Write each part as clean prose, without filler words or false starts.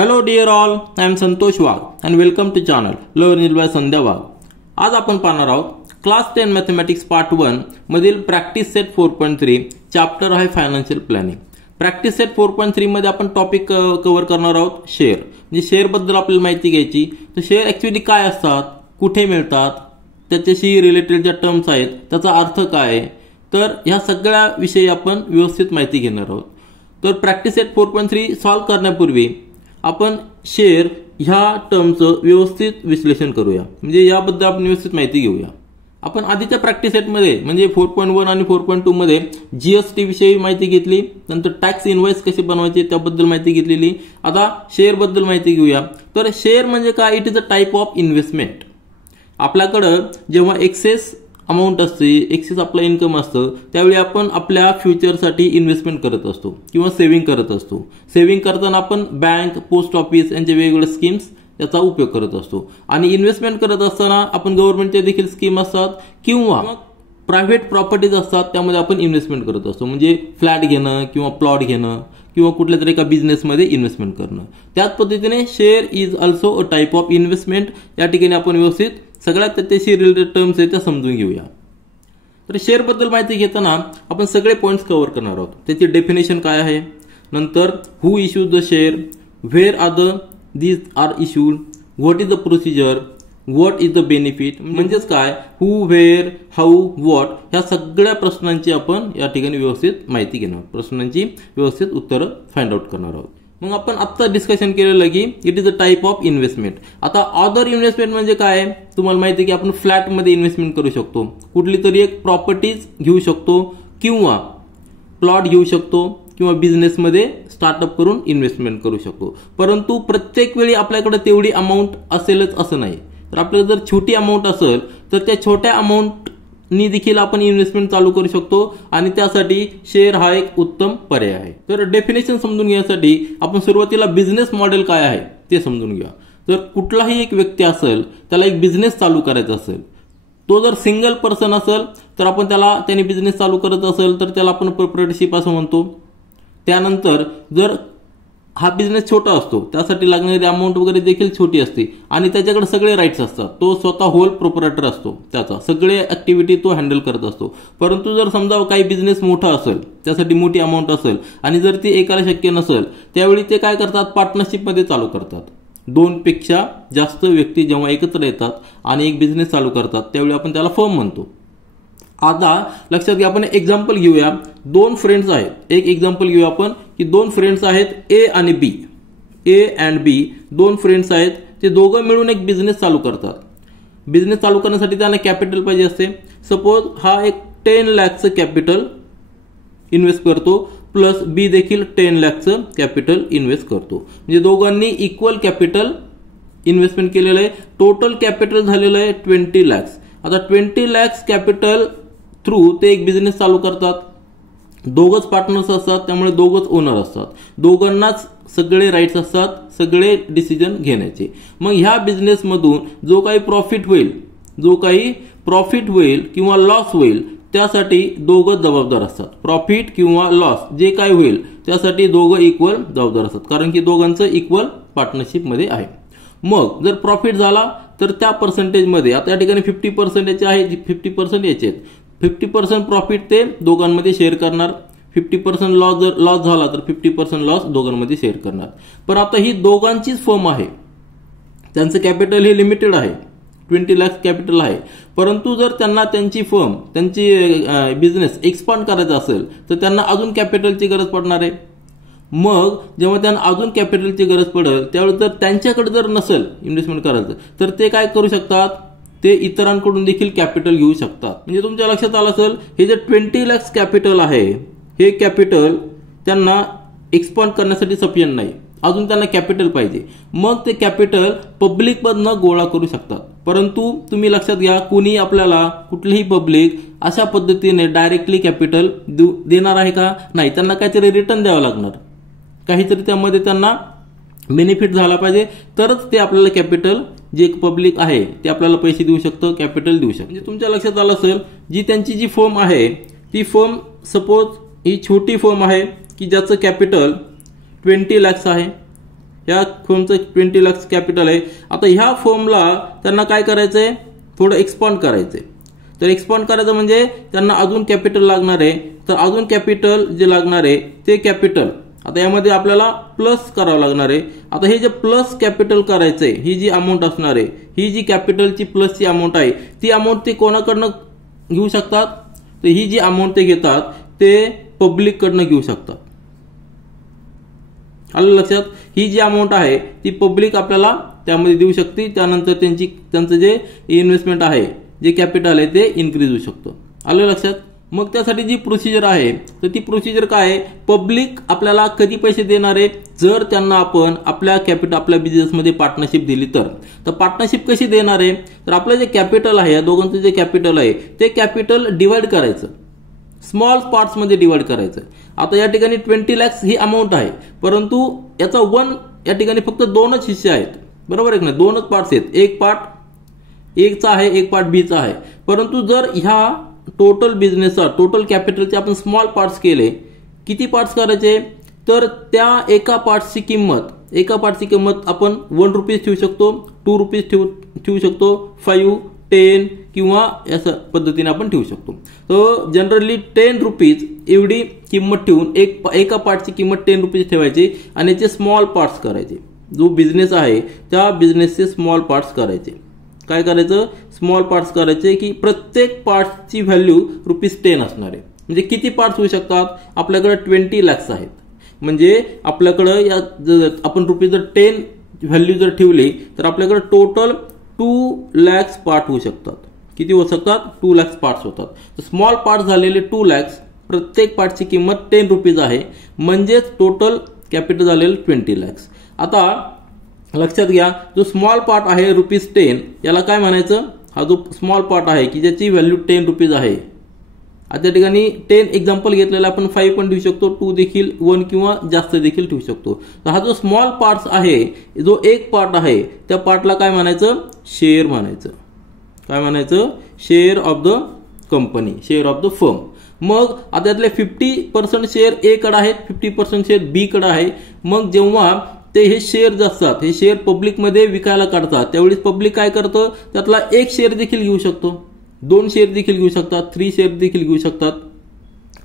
Hello dear all, I am Santosh Wagh and welcome to channel Learn by Sandhya Wagh. आज आपण पाहणार आहोत class 10 mathematics part 1 मधील practice set 4.3 chapter आहे financial planning. Practice set 4.3 मध्ये आपण topic cover करणार आहोत शेअर. म्हणजे शेअर बद्दल आपल्याला माहिती घ्यायची. तर शेअर ऍक्च्युअली काय असतात, कुठे मिळतात, त्याच्याशी रिलेटेड ज्या टर्म्स आहेत त्याचा अर्थ काय आहे, तर ह्या सगळ्या विषयी आपण व्यवस्थित माहिती घेणार आहोत. तर प्रॅक्टिस सेट 4.3 सॉल्व्ह करण्यापूर्वी आपण शेअर ह्या टर्मचं व्यवस्थित विश्लेषण करूया. म्हणजे याबद्दल आपण व्यवस्थित माहिती घेऊया. आपण आधीच्या प्रॅक्टिस सेटमध्ये म्हणजे 4.1 आणि 4.2 मध्ये जीएसटी विषयी माहिती घेतली, नंतर टॅक्स इनवॉइस कसे बनवायचे त्याबद्दल माहिती घेतलेली. आता शेअर बद्दल माहिती घेऊया. तर शेअर म्हणजे काय, it is a type of investment. आपल्याकडं जेव्हा एक्सेस अमाऊंट असते, एक्सेस आपलं इन्कम असतं, त्यावेळी आपण आपल्या फ्युचरसाठी इन्व्हेस्टमेंट करत असतो किंवा सेव्हिंग करत असतो. सेव्हिंग करताना आपण बँक, पोस्ट ऑफिस यांचे वेगवेगळे स्कीम्स याचा उपयोग करत असतो. आणि इन्व्हेस्टमेंट करत असताना आपण गव्हर्नमेंटचे देखील स्कीम असतात किंवा प्रायव्हेट प्रॉपर्टीज असतात, त्यामध्ये आपण इन्व्हेस्टमेंट करत असतो. म्हणजे फ्लॅट घेणं किंवा प्लॉट घेणं किंवा कुठल्या तरी एका बिझनेसमध्ये इन्व्हेस्टमेंट करणं. त्याच पद्धतीने share is also a type of investment. या ठिकाणी आपण व्यवस्थित सगळ्यात त्याच्याशी रिलेटेड टर्म्स आहेत त्या समजून घेऊया. तर शेअर बद्दल माहिती घेताना आपण सगळे पॉइंट्स कव्हर करणार आहोत. त्याची डेफिनेशन काय आहे, नंतर who issues the share, where are these are issued, what is the procedure, what is the benefit, म्हणजेच काय, हू, व्हेअर, हाऊ, व्हॉट, ह्या सगळ्या प्रश्नांची आपण या ठिकाणी व्यवस्थित माहिती घेणार, प्रश्नांची व्यवस्थित उत्तरं फाइंड आउट करणार आहोत. मग आपण आत्ता डिस्कशन केलेलं की it is a type of investment. आता अदर इन्व्हेस्टमेंट म्हणजे काय, तुम्हाला माहिती आहे की आपण फ्लॅटमध्ये इन्व्हेस्टमेंट करू शकतो, कुठली तरी एक प्रॉपर्टीज घेऊ शकतो किंवा प्लॉट घेऊ शकतो किंवा बिझनेसमध्ये स्टार्टअप करून इन्व्हेस्टमेंट करू शकतो. परंतु प्रत्येक वेळी आपल्याकडे तेवढी अमाऊंट असेलच असं नाही. तर आपल्याला जर छोटी अमाऊंट असेल तर त्या छोट्या अमाऊंटनी देखील आपण इन्व्हेस्टमेंट चालू करू शकतो आणि त्यासाठी शेअर हा एक उत्तम पर्याय आहे. तर डेफिनेशन समजून घेण्यासाठी आपण सुरुवातीला बिझनेस मॉडेल काय आहे ते समजून घेऊया. तर कुठलाही एक व्यक्ती असेल, त्याला एक बिझनेस चालू करायचा असेल, तो जर सिंगल पर्सन असेल तर आपण त्याने बिझनेस चालू करत असेल तर त्याला आपण प्रोप्रायटरशिप असं म्हणतो. त्यानंतर जर हा बिझनेस छोटा असतो, त्यासाठी लागणारी अमाऊंट वगैरे देखील छोटी असते आणि त्याच्याकडे सगळे राईट्स असतात, तो स्वतः होल प्रोप्रायटर असतो, त्याचा सगळे ऍक्टिव्हिटी तो हँडल करत असतो. परंतु जर समजा काही बिझनेस मोठा असेल, त्यासाठी मोठी अमाऊंट असेल आणि जर ती एकाला शक्य नसेल, त्यावेळी ते काय करतात, पार्टनरशिपमध्ये चालू करतात. 2 पेक्षा जास्त व्यक्ती जेव्हा एकत्र येतात आणि एक बिझनेस चालू करतात त्यावेळी आपण त्याला फर्म म्हणतो. आता लक्षात घ्या, आपण एक्झाम्पल घेऊया. 2 फ्रेंड्स आहेत, एक एक्झाम्पल घेऊया आपण की 2 फ्रेंड्स आहेत ए आणि बी. ए अँड बी 2 फ्रेंड्स आहेत, ते दोघं मिळून एक बिझनेस चालू करतात. बिझनेस चालू करण्यासाठी त्यांना कॅपिटल पाहिजे असते. सपोज हा एक 10 लाखचं कॅपिटल इन्व्हेस्ट करतो प्लस बी देखील 10 लाखचं कॅपिटल इन्व्हेस्ट करतो. म्हणजे दोघांनी इक्वल कॅपिटल इन्व्हेस्टमेंट केलेलं आहे. टोटल कॅपिटल झालेलं आहे 20 लाख. आता 20 लाख कॅपिटल थ्रू ते एक बिझनेस चालू करतात. दोघच पार्टनर्स असतात, त्यामुळे दोघच ओनर असतात, दोघांनाच सगळे राईट्स असतात, सगळे डिसिजन घेण्याचे. मग ह्या बिझनेसमधून जो काही प्रॉफिट होईल किंवा लॉस होईल त्यासाठी दोघं जबाबदार असतात. प्रॉफिट किंवा लॉस जे काय होईल त्यासाठी दोघं इक्वल जबाबदार असतात, कारण की दोघांचं इक्वल पार्टनरशिपमध्ये आहे. मग जर प्रॉफिट झाला तर त्या पर्सेंटेजमध्ये, आता या ठिकाणी 50% याचे आहे, 50% याचे आहेत, 50% प्रॉफिट ते दोघांमध्ये शेअर करणार. 50% लॉस झाला तर 50% लॉस दोघांमध्ये शेअर करणार. पण आता ही दोघांचीच फर्म आहे, त्यांचं कॅपिटल हे लिमिटेड आहे, 20 लाख कॅपिटल आहे. परंतु जर त्यांना त्यांची फर्म, त्यांची बिझनेस एक्सपांड करायचा असेल तर त्यांना अजून कॅपिटलची गरज पडणार आहे. मग जेव्हा त्यांना अजून कॅपिटलची गरज पडेल त्यावेळी जर त्यांच्याकडे जर नसेल इन्व्हेस्टमेंट करायचं तर ते काय करू शकतात, ते इतरांकडून देखील कॅपिटल घेऊ शकतात. म्हणजे तुमच्या लक्षात आलं असेल, हे जे 20 लाख कॅपिटल आहे, हे कॅपिटल त्यांना एक्सपांड करण्यासाठी सफिशियंट नाही, अजून त्यांना कॅपिटल पाहिजे. मग ते कॅपिटल पब्लिकमधनं गोळा करू शकतात. परंतु तुम्ही लक्षात घ्या, कुणी आपल्याला, कुठलीही पब्लिक अशा पद्धतीने डायरेक्टली कॅपिटल देणार आहे का, नाही. त्यांना काहीतरी रिटर्न द्यावं लागणार, काहीतरी त्यामध्ये त्यांना बेनिफिट झाला पाहिजे, तरच ते आपल्याला कॅपिटल, जे पब्लिक आहे ते आपल्याला पैसे देऊ शकतं, कॅपिटल देऊ शकतं. म्हणजे तुमच्या लक्षात आलं असेल, जी त्यांची जी फर्म आहे ती फर्म सपोज ही छोटी फर्म आहे की ज्याचं कॅपिटल 20 लाख आहे, ह्या फर्मचं 20 लाख कॅपिटल आहे. आता ह्या फर्मला त्यांना काय करायचंय, थोडं एक्सपांड करायचंय. तर एक्सपांड करायचं म्हणजे त्यांना अजून कॅपिटल लागणार आहे. तर अजून कॅपिटल जे लागणार आहे ते कॅपिटल आता यामध्ये आपल्याला प्लस करावं लागणार आहे. आता हे जे प्लस कॅपिटल करायचंय, ही जी अमाऊंट असणार आहे, ही जी कॅपिटलची प्लसची अमाऊंट आहे, ती अमाऊंट ते कोणाकडनं घेऊ शकतात, तर ही जी अमाऊंट ते घेतात ते पब्लिक कडनं घेऊ शकतात. आलं लक्षात. ही जी अमाऊंट आहे ती पब्लिक आपल्याला त्यामध्ये देऊ शकते. त्यानंतर त्यांचं जे इन्व्हेस्टमेंट आहे, जे कॅपिटल आहे ते इन्क्रीज होऊ शकतं. आलं लक्षात. मग त्यासाठी जी प्रोसिजर आहे तर ती प्रोसिजर काय आहे, पब्लिक आपल्याला कधी पैसे देणार आहे, जर त्यांना आपण आपल्या बिझनेसमध्ये पार्टनरशिप दिली तर पार्टनरशिप कशी देणार आहे, तर आपलं जे कॅपिटल आहे, या दोघांचं जे कॅपिटल आहे ते कॅपिटल डिवाइड करायचं, स्मॉल पार्ट्स मध्ये डिवाइड करायचं. आता या ठिकाणी 20 लाख ही अमाऊंट आहे, परंतु याचा या ठिकाणी फक्त 2च हिस्से आहेत, बरोबर आहे ना, 2च पार्ट्स आहेत. एक पार्ट एचा आहे, एक पार्ट बीचा आहे. परंतु जर ह्या टोटल बिझनेसचा टोटल कॅपिटलचे आपण स्मॉल पार्ट्स केले, किती पार्ट्स करायचे, तर त्या एका पार्ट्सची किंमत आपण 1 रुपीज ठेवू शकतो, 2 रुपीज ठेवू शकतो, 5, 10 किंवा या पद्धतीने आपण ठेवू शकतो. तर जनरली 10 रुपीज एवढी किंमत ठेवून एका पार्टची किंमत 10 रुपीज ठेवायची आणि याचे स्मॉल पार्ट्स करायचे. जो बिझनेस आहे त्या बिझनेसचे स्मॉल पार्ट्स करायचे. काय करायचं, स्मॉल पार्ट्स करायचे की प्रत्येक पार्टची व्हॅल्यू ₹10 असणार आहे. म्हणजे किती पार्ट्स होऊ शकतात, आपल्याकडे 20 लाख आहेत, म्हणजे आपल्याकडे आपण ₹10 व्हॅल्यू जर ठेवली तर आपल्याकडे टोटल 2 लाख पार्ट होऊ शकतात. किती होऊ शकतात, 2 लाख पार्ट्स होतात. तर स्मॉल पार्ट झालेले 2 लाख, प्रत्येक पार्टची किंमत 10 रुपीज आहे, म्हणजेच टोटल कॅपिटल झालेलं 20 लाख. आता लक्षात घ्या, जो स्मॉल पार्ट आहे ₹10 याला काय म्हणायचं, हा जो स्मॉल पार्ट आहे की ज्याची व्हॅल्यू 10 रुपीज आहे. आता त्या ठिकाणी 10 एक्झाम्पल घेतलेला, आपण 5 पण ठेवू शकतो, 2 देखील, 1 किंवा जास्त देखील ठेवू शकतो. तर हा जो स्मॉल पार्ट आहे, जो एक पार्ट आहे, त्या पार्टला काय म्हणायचं, शेअर म्हणायचं. काय म्हणायचं, share of the company, share of the firm. मग आता त्यातले 50% शेअर ए कडे आहेत, 50% शेअर बी कडे आहे. मग जेव्हा ते हे शेअर जे असतात, हे शेअर पब्लिकमध्ये विकायला काढतात, त्यावेळी पब्लिक काय करतं, त्यातला एक शेअर देखील घेऊ शकतो, 2 शेअर देखील घेऊ शकतात, 3 शेअर देखील घेऊ शकतात.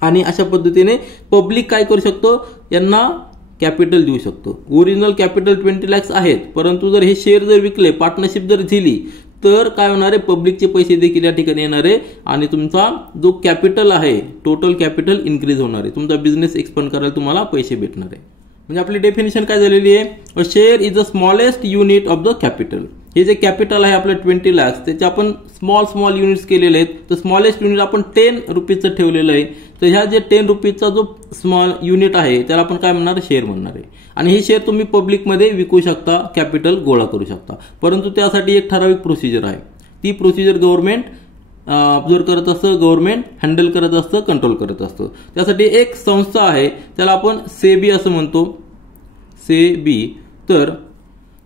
आणि अशा पद्धतीने पब्लिक काय करू शकतो, यांना कॅपिटल देऊ शकतो. ओरिजिनल कॅपिटल 20 लाख आहेत, परंतु जर हे शेअर जर विकले, पार्टनरशिप जर दिली, तर काय होणार आहे, पब्लिकचे पैसे देखील या ठिकाणी येणार आहे आणि तुमचा जो कॅपिटल आहे, टोटल कॅपिटल इन्क्रीज होणार आहे. तुमचा बिझनेस एक्सपांड करायला तुम्हाला पैसे भेटणार आहे. म्हणजे आपली डेफिनेशन काय झालेली आहे, a share is the smallest unit of the capital. हे जे कॅपिटल आहे आपलं 20 लाख, त्याचे आपण स्मॉल युनिट्स केलेले आहेत. तर स्मॉलेस्ट युनिट आपण 10 रुपीजचं ठेवलेलं आहे. तर ह्या जे 10 रुपीजचा जो स्मॉल युनिट आहे त्याला आपण काय म्हणणार, शेअर म्हणणार आहे. आणि हे शेअर तुम्ही पब्लिकमध्ये विकू शकता, कॅपिटल गोळा करू शकता. परंतु त्यासाठी एक ठराविक प्रोसिजर आहे. ती प्रोसिजर गव्हर्नमेंट ऑब्झर्व करत असतं, गव्हर्नमेंट हँडल करत असतं, कंट्रोल करत असतं. त्यासाठी एक संस्था आहे, त्याला आपण सेबी असं म्हणतो, सेबी. तर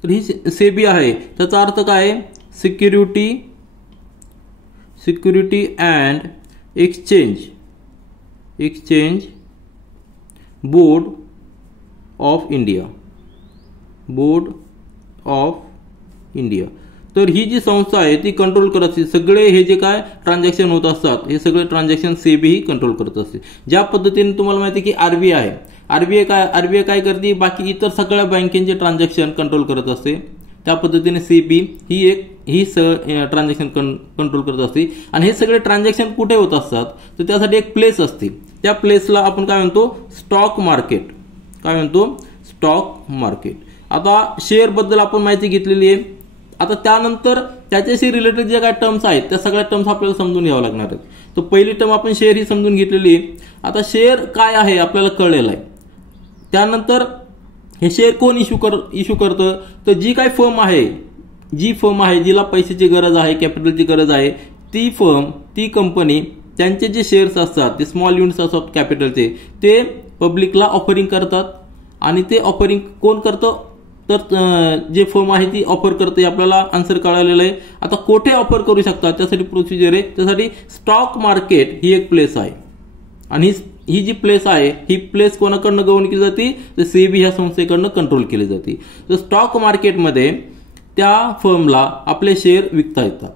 ही सेबी आहे, त्याचा अर्थ काय आहे, security and exchange board of India. तर ही जी संस्था आहे ती कंट्रोल करत असते. सगळे हे जे काय ट्रान्झॅक्शन होत असतात, हे सगळे ट्रान्झॅक्शन सेबी ही कंट्रोल करत असते. ज्या पद्धतीने तुम्हाला माहिती की आरबीआय काय करते, बाकी इतर सगळ्या बँकेचे ट्रान्झॅक्शन कंट्रोल करत असते, त्या पद्धतीने सेबी ही ट्रान्झॅक्शन कंट्रोल करत असते. आणि हे सगळे ट्रान्झॅक्शन कुठे होत असतात, तर त्यासाठी एक प्लेस असते. त्या प्लेसला आपण काय म्हणतो, स्टॉक मार्केट. आता शेअर बद्दल आपण माहिती घेतलेली आहे. आता त्यानंतर त्याच्याशी रिलेटेड जे काही टर्म्स आहेत त्या सगळ्या टर्म्स आपल्याला समजून घ्याव्या लागणार आहेत. तर पहिली टर्म आपण शेअर ही समजून घेतलेली आहे. आता शेअर काय आहे आपल्याला कळलेलं आहे. त्यानंतर हे शेअर कोण इश्यू करतं, तर जी काही फर्म आहे जिला पैशाची गरज आहे, कॅपिटलची गरज आहे, ती फर्म, ती कंपनी, त्यांचे जे शेअर्स असतात, ते स्मॉल युनिट्स असतात कॅपिटलचे, ते पब्लिकला ऑफरिंग करतात. आणि ते ऑफरिंग कोण करतं, तर जे फर्म आहे ती ऑफर करते. आपल्याला आन्सर कळालेलं आहे. आता कोठे ऑफर करू शकतात त्यासाठी प्रोसिजर आहे. त्यासाठी स्टॉक मार्केट ही एक प्लेस आहे. आणि ही जी प्लेस आहे ही प्लेस कोणाकडनं गव्हर्न केली जाते, तर सेबी ह्या संस्थेकडनं कंट्रोल केली जाते. तर स्टॉक मार्केटमध्ये त्या फर्मला आपले शेअर विकता येतात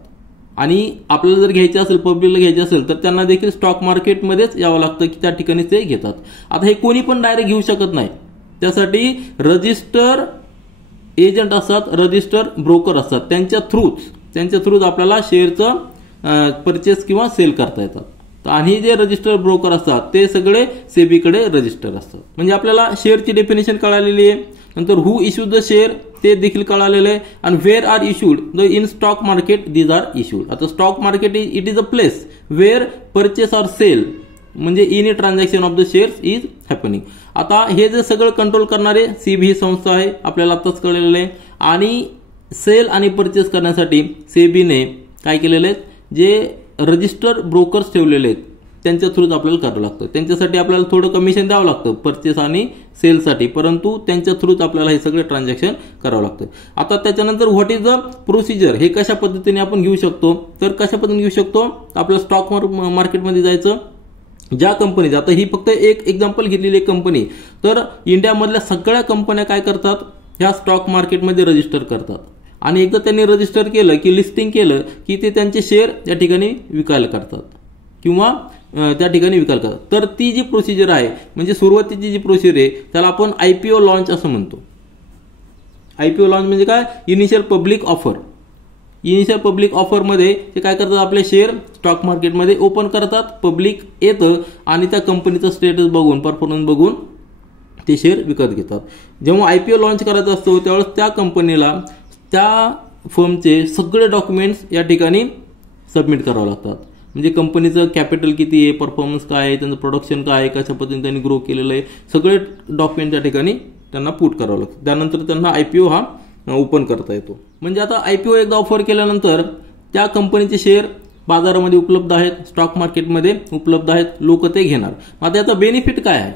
आणि आपल्याला जर घ्यायचे असेल, पब्लिकला घ्यायचे असेल तर त्यांना देखील स्टॉक मार्केटमध्येच यावं लागतं की त्या ठिकाणी ते घेतात. आता हे कोणी पण डायरेक्ट घेऊ शकत नाही, त्यासाठी रजिस्टर एजंट असतात, रजिस्टर ब्रोकर असतात, त्यांच्या थ्रूच आपल्याला शेअरचं परचेस किंवा सेल करता येतात. आणि जे रजिस्टर ब्रोकर असतात ते सगळे सेबीकडे रजिस्टर असतात. म्हणजे आपल्याला शेअरची डेफिनेशन कळालेली आहे, नंतर हु इश्यूड द शेअर ते देखील कळालेलं आहे, आणि where are issued the in stock market these are issued. आता stock market it is a place where purchase or sell म्हणजे any transaction of the shares is happening. आता हे जे सगळं कंट्रोल करणारे सेबी ही संस्था आहे, आपल्याला आताच कळलेलं आहे. आणि सेल आणि परचेस करण्यासाठी सेबीने काय केलेलं आहे, जे रजिस्टर ब्रोकर्स ठेवलेले आहेत त्यांच्या थ्रूच आपल्याला करावं लागतं. त्यांच्यासाठी आपल्याला थोडं कमिशन द्यावं लागतं परचेस आणि सेलसाठी, परंतु त्यांच्या थ्रूच आपल्याला हे सगळे ट्रान्झॅक्शन करावं लागतं. आता त्याच्यानंतर व्हॉट इज द प्रोसिजर, हे कशा पद्धतीने आपण घेऊ शकतो, तर कशा पद्धतीने घेऊ शकतो, आपल्या स्टॉक मार्केटमध्ये जायचं. ज्या कंपनीज, आता ही फक्त एक एक्झाम्पल घेतलेली एक कंपनी, तर इंडियामधल्या सगळ्या कंपन्या काय करतात, ह्या स्टॉक मार्केटमध्ये रजिस्टर करतात. आणि एकदा त्यांनी रजिस्टर केलं की लिस्टिंग केलं की ते त्यांचे शेअर त्या ठिकाणी विकायला करतात किंवा त्या ठिकाणी विकायला करतात. तर ती जी प्रोसिजर आहे, म्हणजे सुरुवातीची जी प्रोसिजर आहे त्याला आपण IPO लॉन्च असं म्हणतो. IPO लॉन्च म्हणजे काय, initial public offer. Initial public ऑफरमध्ये ते काय करतात, आपले शेअर स्टॉक मार्केटमध्ये ओपन करतात, पब्लिक येतं आणि त्या कंपनीचं स्टेटस बघून, परफॉर्मन्स बघून ते शेअर विकत घेतात. जेव्हा IPO लॉन्च करायचं असतो त्यावेळेस त्या कंपनीला त्या फर्मचे सगळे डॉक्युमेंट्स या ठिकाणी सबमिट करावं लागतात. म्हणजे कंपनीचं कॅपिटल किती आहे, परफॉर्मन्स काय आहे, त्यांचं प्रोडक्शन काय आहे, कशा पद्धतीने त्यांनी ग्रो केलेलं आहे, सगळे डॉक्युमेंट त्या ठिकाणी त्यांना पुट करावं लागतं. त्यानंतर त्यांना IPO हा ओपन करता येतो. म्हणजे आता IPO एकदा ऑफर केल्यानंतर त्या कंपनीचे शेअर बाजारामध्ये उपलब्ध आहेत, स्टॉक मार्केटमध्ये उपलब्ध आहेत, लोक ते घेणार. आता याचा बेनिफिट काय आहे,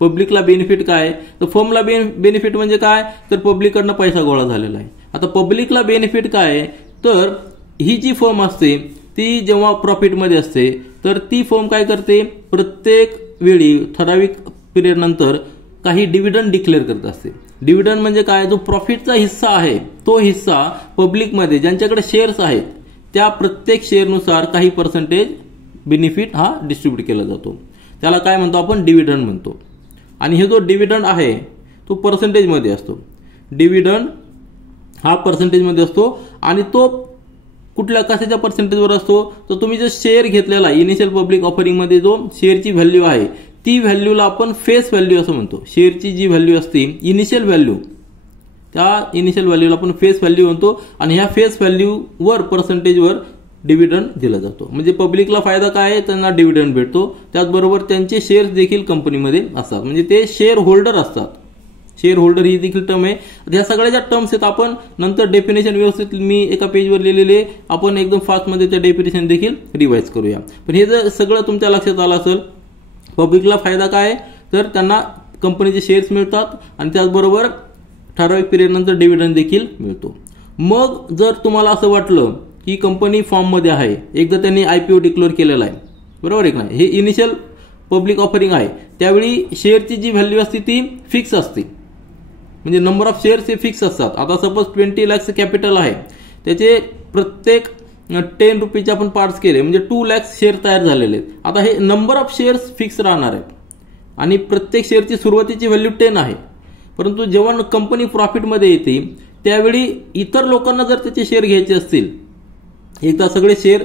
पब्लिकला बेनिफिट काय आहे, तर फर्मला बेनिफिट म्हणजे काय, तर पब्लिककडनं पैसा गोळा झालेला आहे. आता पब्लिकला बेनिफिट काय आहे, तर ही जी फर्म असते ती जेव्हा प्रॉफिटमध्ये असते तर ती फर्म काय करते, प्रत्येक वेळी ठराविक पिरियड नंतर काही डिव्हिडंड डिक्लेअर करत असते. डिव्हिडंड म्हणजे काय, जो प्रॉफिटचा हिस्सा आहे तो हिस्सा पब्लिकमध्ये ज्यांच्याकडे शेअर्स आहेत त्या प्रत्येक शेअरनुसार काही पर्सेंटेज बेनिफिट हा डिस्ट्रीब्यूट केला जातो. त्याला काय म्हणतो आपण, डिव्हिडंड म्हणतो. आणि हे जो डिव्हिडंड आहे तो पर्सेंटेजमध्ये असतो. डिव्हिडंड हा पर्सेंटेजमध्ये असतो आणि तो कुठल्या कशाच्या पर्सेंटेजवर असतो, तर तुम्ही जो शेअर घेतलेला इनिशियल पब्लिक ऑफरिंगमध्ये जो शेअरची व्हॅल्यू आहे ती व्हॅल्यूला आपण फेस व्हॅल्यू असं म्हणतो. शेअरची जी व्हॅल्यू असते इनिशियल व्हॅल्यू, त्या इनिशियल व्हॅल्यूला आपण फेस व्हॅल्यू म्हणतो. आणि ह्या फेस व्हॅल्यूवर पर्सेंटेजवर डिव्हिडंड दिला जातो. म्हणजे पब्लिकला फायदा काय आहे, त्यांना डिव्हिडंड भेटतो. त्याचबरोबर त्यांचे शेअर्स देखील कंपनीमध्ये असतात, म्हणजे ते शेअर होल्डर असतात. शेअर होल्डर ही देखील टर्म आहे. ह्या सगळ्या ज्या टर्म्स आहेत आपण नंतर डेफिनेशन व्यवस्थित मी एका पेजवर लिहिलेले, आपण एकदम फास्टमध्ये त्या डेफिनेशन देखील रिवाइज करूया. पण हे जर सगळं तुमच्या लक्षात आलं असेल, पब्लिकला फायदा काय आहे, तर त्यांना कंपनीचे शेअर्स मिळतात आणि त्याचबरोबर ठराविक पिरियड नंतर डिव्हिडंड देखील मिळतो. मग जर तुम्हाला असं वाटलं की कंपनी फॉर्ममध्ये आहे, एकदा त्यांनी IPO डिक्लेअर केलेला आहे, बरोबर आहे का नाही, हे इनिशियल पब्लिक ऑफरिंग आहे, त्यावेळी शेअरची जी व्हॅल्यू असते ती फिक्स असते. म्हणजे नंबर ऑफ शेअर्स हे फिक्स असतात. आता सपोज 20 लाख कॅपिटल आहे, त्याचे प्रत्येक 10 रुपीचे आपण पार्ट्स केले म्हणजे 2 लाख शेअर तयार झालेले आहेत. आता हे नंबर ऑफ शेअर्स फिक्स राहणार आहेत आणि प्रत्येक शेअरची सुरुवातीची व्हॅल्यू 10 आहे. परंतु जेव्हा कंपनी प्रॉफिटमध्ये येते त्यावेळी इतर लोकांना जर त्याचे शेअर घ्यायचे असतील, एकदा सगळे शेअर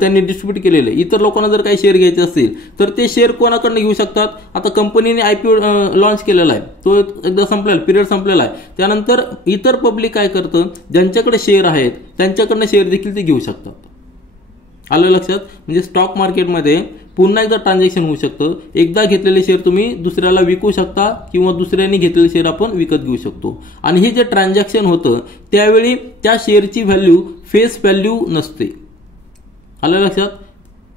त्यांनी डिस्ट्रीब्यूट केलेले, इतर लोकांना जर काही शेअर घ्यायचे असतील तर ते शेअर कोणाकडनं घेऊ शकतात. आता कंपनीने IPO लॉन्च केलेला आहे, तो एकदा संपलेला, पिरियड संपलेला आहे. त्यानंतर इतर पब्लिक काय करतं, ज्यांच्याकडे शेअर आहेत त्यांच्याकडनं शेअर देखील ते घेऊ शकतात. आलं लक्षात. म्हणजे स्टॉक मार्केटमध्ये पुन्हा एकदा ट्रान्झॅक्शन होऊ शकतं. एकदा घेतलेले शेअर तुम्ही दुसऱ्याला विकू शकता किंवा दुसऱ्याने घेतलेले शेअर आपण विकत घेऊ शकतो. आणि हे जे ट्रान्झॅक्शन होतं त्यावेळी त्या शेअरची व्हॅल्यू फेस व्हॅल्यू नसते. आलं लक्षात.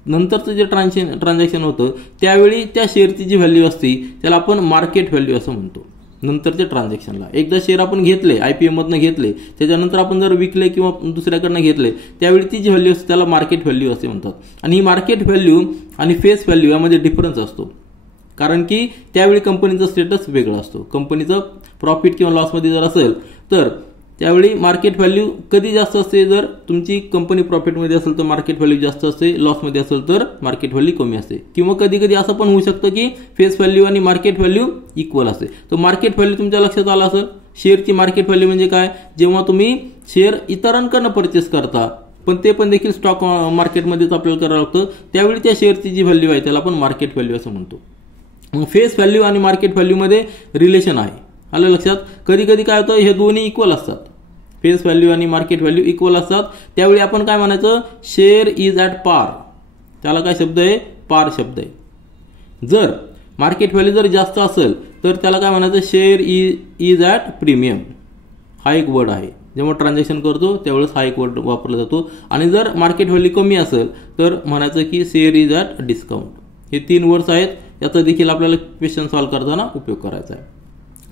नंतरचं जे ट्रान्झॅक्शन होतं त्यावेळी त्या शेअरची जी व्हॅल्यू असते त्याला आपण मार्केट व्हॅल्यू असं म्हणतो. नंतरच्या ट्रान्झॅक्शनला एकदा शेअर आपण घेतले, IPO मधनं घेतले, त्याच्यानंतर आपण जर विकले किंवा दुसऱ्याकडनं घेतले त्यावेळी ती जी व्हॅल्यू असते त्याला मार्केट व्हॅल्यू असे म्हणतात. आणि ही मार्केट व्हॅल्यू आणि फेस व्हॅल्यू यामध्ये डिफरन्स असतो. कारण की त्यावेळी कंपनीचा स्टेटस वेगळा असतो. कंपनीचं प्रॉफिट किंवा लॉसमध्ये जर असेल तर त्यावेळी मार्केट व्हॅल्यू कधी जास्त असते, जर तुमची कंपनी प्रॉफिटमध्ये असेल तर मार्केट व्हॅल्यू जास्त असते, लॉसमध्ये असेल तर मार्केट व्हॅल्यू कमी असते. किंवा कधी कधी असं पण होऊ शकतं की फेस व्हॅल्यू आणि मार्केट व्हॅल्यू इक्वल असते. तर मार्केट व्हॅल्यू तुमच्या लक्षात आलं असेल. शेअरची मार्केट व्हॅल्यू म्हणजे काय, जेव्हा तुम्ही शेअर इतरांकडून परचेस करता पण ते पण देखील स्टॉक मार्केटमध्येच आपल्याला करावं लागतं, त्यावेळी त्या शेअरची जी व्हॅल्यू आहे त्याला आपण मार्केट व्हॅल्यू असं म्हणतो. मग फेस व्हॅल्यू आणि मार्केट व्हॅल्यूमध्ये रिलेशन आहे. आलं लक्षात. कधी कधी काय होतं, हे दोन्ही इक्वल असतात. फेस व्हॅल्यू आणि मार्केट व्हॅल्यू इक्वल असतात. त्यावेळी आपण काय म्हणायचं, शेअर इज ॲट पार. त्याला काय शब्द आहे, पार शब्द आहे. जर मार्केट व्हॅल्यू जर जास्त असेल तर त्याला काय म्हणायचं, शेअर इज ॲट प्रीमियम. हा एक वर्ड आहे. जेव्हा ट्रान्झॅक्शन करतो त्यावेळेस हा एक वर्ड वापरला जातो. आणि जर मार्केट व्हॅल्यू कमी असेल तर म्हणायचं की शेअर इज ॲट डिस्काउंट. हे 3 वर्ड्स आहेत. याचा देखील आपल्याला क्वेश्चन सॉल्व्ह करताना उपयोग करायचा आहे.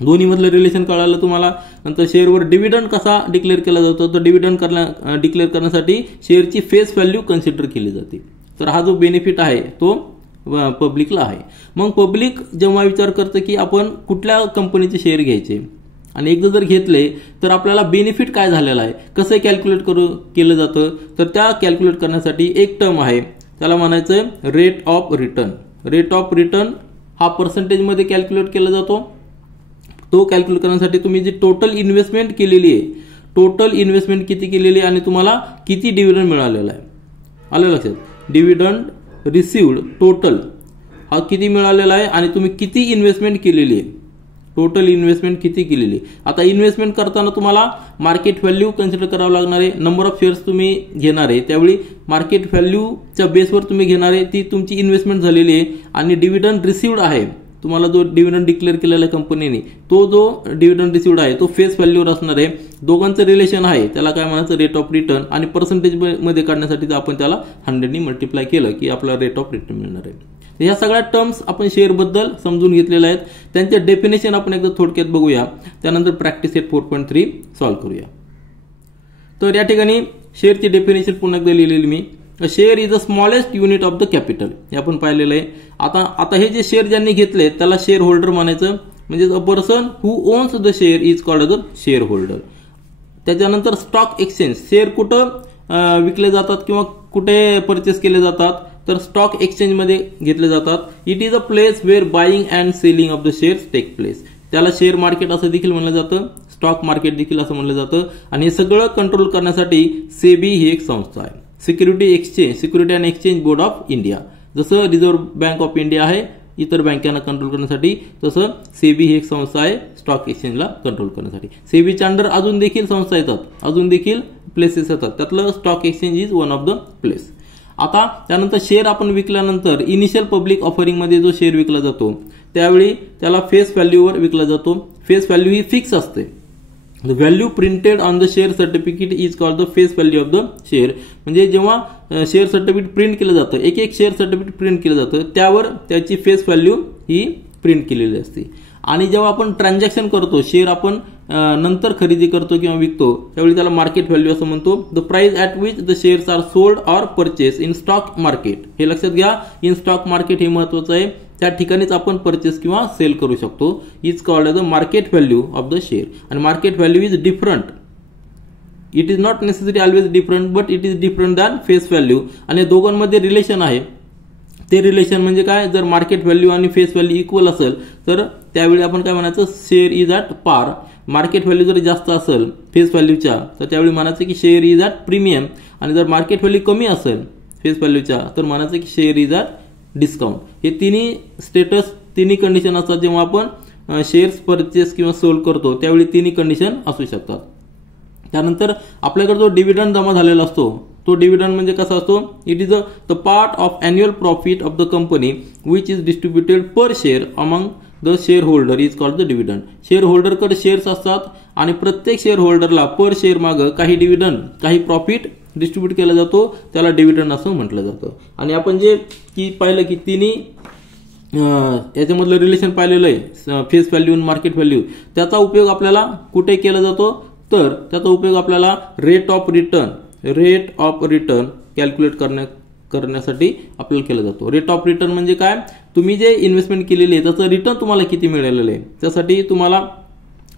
दोन्हीमधलं रिलेशन कळालं तुम्हाला. नंतर शेअरवर डिव्हिडंड कसा डिक्लेअर केला जातो, तर डिव्हिडंड डिक्लेअर करण्यासाठी शेअरची फेस व्हॅल्यू कन्सिडर केली जाते. तर हा जो बेनिफिट आहे तो पब्लिकला आहे. मग पब्लिक जेव्हा विचार करतं की आपण कुठल्या कंपनीचे शेअर घ्यायचे आणि एकदा जर घेतले तर आपल्याला बेनिफिट काय झालेला आहे, कसं कॅल्क्युलेट केलं जातं, तर त्या कॅल्क्युलेट करण्यासाठी एक टर्म आहे, त्याला म्हणायचं rate of return. Rate of return हा पर्सेंटेजमध्ये कॅल्क्युलेट केला जातो. तो कॅल्क्युलेट करण्यासाठी तुम्ही जी टोटल इन्व्हेस्टमेंट केलेली आहे, टोटल इन्व्हेस्टमेंट किती केलेली आहे आणि तुम्हाला किती डिव्हिडंड मिळालेला आहे. आलं लक्षात. डिव्हिडंड रिसिव्ड टोटल हा किती मिळालेला आहे आणि तुम्ही किती इन्व्हेस्टमेंट केलेली आहे, टोटल इन्व्हेस्टमेंट किती केलेली. आता इन्व्हेस्टमेंट करताना तुम्हाला मार्केट व्हॅल्यू कन्सिडर करावं लागणार आहे. नंबर ऑफ शेअर्स तुम्ही घेणार आहे त्यावेळी मार्केट व्हॅल्यूच्या बेसवर तुम्ही घेणार आहे, ती तुमची इन्व्हेस्टमेंट झालेली आहे. आणि डिव्हिडंड रिसिव्ड आहे, तुम्हाला जो डिव्हिडंड डिक्लेअर केलेला कंपनीने, तो जो डिव्हिडंड रिसिव्ड आहे तो फेस व्हॅल्यूवर असणार आहे. दोघांचं रिलेशन आहे, त्याला काय म्हणायचं, रेट ऑफ रिटर्न. आणि पर्सेंटेजमध्ये काढण्यासाठी आपण त्याला 100 मल्टिप्लाय केलं की आपल्याला रेट ऑफ रिटर्न मिळणार आहे. ह्या सगळ्या टर्म्स आपण शेअरबद्दल समजून घेतलेल्या आहेत. त्यांचे डेफिनेशन आपण एकदा थोडक्यात बघूया, त्यानंतर प्रॅक्टिस सेट 4.3 सॉल्व्ह करूया. तर या ठिकाणी शेअरची डेफिनेशन पुन्हा एकदा लिहिलेली मी. Share is the smallest unit of the capital, हे आपण पाहिलेलं आहे. आता हे जे शेअर ज्यांनी घेतले त्याला शेअर होल्डर म्हणायचं. म्हणजे a person who owns the share is called the share holder. त्याच्यानंतर स्टॉक एक्सचेंज, शेअर कुठं विकले जातात किंवा कुठे परचेस केले जातात, तर स्टॉक एक्सचेंजमध्ये घेतले जातात. It is a place where buying and selling of the shares take place. त्याला शेअर मार्केट असं देखील म्हणलं जातं, स्टॉक मार्केट देखील असं म्हणलं जातं. आणि हे सगळं कंट्रोल करण्यासाठी सेबी ही एक संस्था आहे, security and exchange board of India. जसं रिझर्व्ह बँक ऑफ इंडिया आहे इतर बँकांना कंट्रोल करण्यासाठी, तसं सेबी ही एक संस्था आहे स्टॉक एक्सचेंजला कंट्रोल करण्यासाठी. सेबीच्या अंडर अजून देखील संस्था येतात, अजून देखील प्लेसेस येतात, त्यातलं stock exchange is one of the place. आता त्यानंतर शेअर आपण विकल्यानंतर इनिशियल पब्लिक ऑफरिंगमध्ये जो शेअर विकला जातो त्यावेळी त्याला फेस व्हॅल्यूवर विकला जातो. फेस व्हॅल्यू ही फिक्स असते. The value printed on the share certificate is called the face value of the share. म्हणजे जेव्हा शेअर सर्टिफिकेट प्रिंट केलं जातं, एक शेअर सर्टिफिकेट प्रिंट केलं जातं, त्यावर त्याची फेस व्हॅल्यू ही प्रिंट केलेली असते. आणि जेव्हा आपण ट्रान्झॅक्शन करतो, शेअर आपण नंतर खरेदी करतो किंवा विकतो, त्यावेळी त्याला मार्केट व्हॅल्यू असं म्हणतो. The price at which the shares are sold or purchase in stock market. हे लक्षात घ्या, इन स्टॉक मार्केट हे महत्वाचं आहे. त्या ठिकाणीच आपण परचेस किंवा सेल करू शकतो. Is called the market value of the share. आणि market value is different. It is not necessary always different, but it is different than face value. आणि दोघांमध्ये रिलेशन आहे. ते रिलेशन म्हणजे काय, जर मार्केट व्हॅल्यू आणि फेस व्हॅल्यू इक्वल असेल तर त्यावेळी आपण काय म्हणायचं, share is at par. Market value जर जास्त असेल फेस व्हॅल्यूच्या तर त्यावेळी म्हणायचं की शेअर इज ॲट प्रीमियम. आणि जर मार्केट व्हॅल्यू कमी असेल फेस व्हॅल्यूच्या तर म्हणायचं की शेअर इज ॲट डिस्काउंट. हे तिन्ही स्टेटस, तिन्ही कंडिशन असतात. जेव्हा आपण शेअर्स परचेस किंवा सोल्ड करतो त्यावेळी तिन्ही कंडिशन असू शकतात. त्यानंतर आपल्याकडे जो डिव्हिडंड जमा झालेला असतो, तो डिव्हिडंड म्हणजे कसा असतो, it is the part of annual profit of the company which is distributed per share among the share holder is called the dividend. Share होल्डरकडे शेअर्स असतात आणि प्रत्येक शेअर होल्डरला पर शेअर मागं काही डिव्हिडंड, काही प्रॉफिट डिस्ट्रीब्यूट केला जातो, त्याला डिव्हिडंड असं म्हटलं जातं. आणि आपण जे की पाहिलं की तिन्ही याच्यामधलं रिलेशन पाहिलेलं आहे, फेस व्हॅल्यू आणि मार्केट व्हॅल्यू, त्याचा उपयोग आपल्याला कुठे केला जातो, तर त्याचा उपयोग आपल्याला रेट ऑफ रिटर्न कॅल्क्युलेट करण्यासाठी आपल्याला केला जातो. रेट ऑफ रिटर्न म्हणजे काय, तुम्ही जे इन्व्हेस्टमेंट केलेली आहे त्याचं रिटर्न तुम्हाला किती मिळालेलं आहे, त्यासाठी तुम्हाला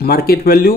मार्केट व्हॅल्यू,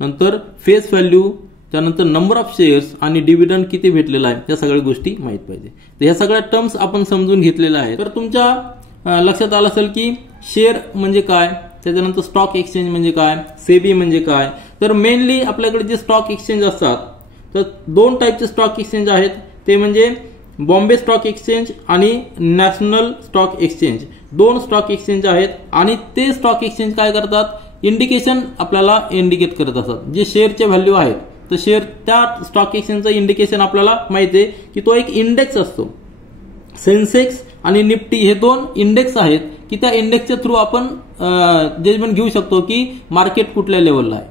नंतर फेस व्हॅल्यू, त्यानंतर नंबर ऑफ शेअर्स आणि डिव्हिडंड किती भेटलेला आहे या सगळ्या गोष्टी माहीत पाहिजे. तर ह्या सगळ्या टर्म्स आपण समजून घेतलेल्या आहेत. तर तुमच्या लक्षात आलं असेल की शेअर म्हणजे काय, त्याच्यानंतर स्टॉक एक्सचेंज म्हणजे काय, सेबी म्हणजे काय. तर मेनली आपल्याकडे जे स्टॉक एक्सचेंज असतात तर 2 टाईपचे स्टॉक एक्सचेंज आहेत, ते म्हणजे बॉम्बे स्टॉक एक्सचेंज आणि national stock exchange. 2 stock exchange आहेत आणि ते स्टॉक एक्सचेंज काय करतात, इंडिकेशन आपल्याला इंडिकेट करत असतात. जे शेअरचे व्हॅल्यू आहेत तर शेअर त्या स्टॉक एक्सचेंजचं इंडिकेशन आपल्याला माहिती आहे की तो एक इंडेक्स असतो. सेन्सेक्स आणि निफ्टी हे 2 इंडेक्स आहेत की त्या इंडेक्सच्या थ्रू आपण जजमेंट घेऊ शकतो की मार्केट कुठल्या लेवलला आहे.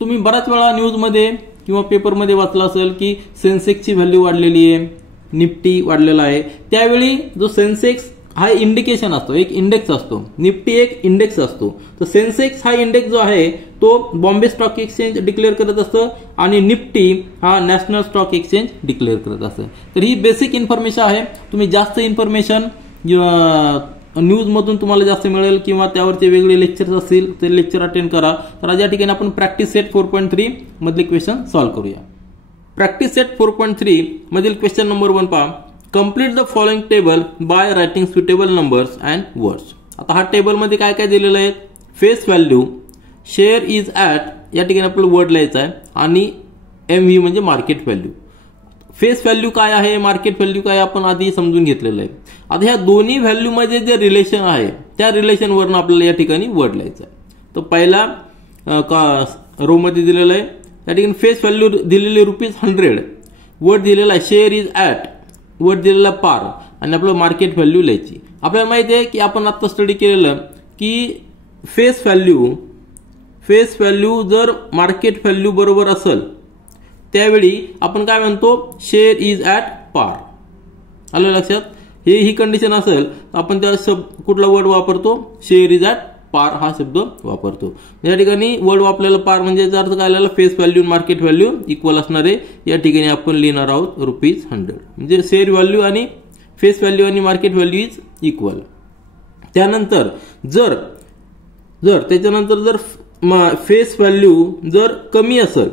तुम्ही बऱ्याच वेळा न्यूजमध्ये किंवा पेपरमध्ये वाचलं असेल की सेन्सेक्सची व्हॅल्यू वाढलेली आहे, निफ्टी वाढलेला आहे. त्यावेळी जो सेन्सेक्स हा इंडिकेशन असतो, एक इंडेक्स असतो, निफ्टी एक इंडेक्स असतो. तर सेन्सेक्स हा इंडेक्स जो आहे तो बॉम्बे स्टॉक एक्सचेंज डिक्लेअर करत असतं आणि निफ्टी हा नॅशनल स्टॉक एक्सचेंज डिक्लेअर करत असतं. तर ही बेसिक इन्फॉर्मेशन आहे. तुम्ही जास्त इन्फॉर्मेशन न्यूजमधून तुम्हाला जास्त मिळेल किंवा त्यावरचे वेगळे लेक्चर्स असतील ते लेक्चर अटेंड करा. तर आज या ठिकाणी आपण प्रॅक्टिस सेट 4.3 मधले क्वेश्चन सॉल्व्ह करूया. प्रॅक्टिस सेट 4.3 मधील क्वेश्चन नंबर 1 पहा. Complete the following table by writing suitable numbers and words. आता हा टेबल मध्ये काय काय दिलेलं आहे, face value, share is at, या ठिकाणी आपल्याला वर्ड लिहायचा आहे, आणि MV म्हणजे मार्केट व्हॅल्यू. फेस व्हॅल्यू काय आहे, मार्केट व्हॅल्यू काय आपण आधी समजून घेतलेलं आहे. आता ह्या दोन्ही व्हॅल्यू मध्ये जे रिलेशन आहे त्या रिलेशन वरून आपल्याला या ठिकाणी वर्ड लिहायचा आहे. तर पहिला रो मध्ये दिलेलं आहे, या ठिकाणी फेस व्हॅल्यू दिलेली ₹100, वर्ड दिलेला आहे शेअर इज ॲट, वर्ड दिलेला पार, आणि आपलं मार्केट व्हॅल्यू लिहायची. आपल्याला माहिती आहे की आपण आता स्टडी केलेलं की फेस व्हॅल्यू जर मार्केट व्हॅल्यू बरोबर असेल त्यावेळी आपण काय म्हणतो, शेअर इज ॲट पार. आलं लक्षात. ही कंडिशन असेल आपण त्या कुठला वर्ड वापरतो, शेअर इज ॲट पार हा शब्द वापरतो. या ठिकाणी वर्ड वापरलेला पार म्हणजे अर्थ काय आलेला, face value market value equal असणार आहे. या ठिकाणी आपण लिहिणार आहोत ₹100, म्हणजे शेअर व्हॅल्यू आणि फेस व्हॅल्यू आणि मार्केट व्हॅल्यू इज इक्वल. त्यानंतर जर फेस व्हॅल्यू जर कमी असेल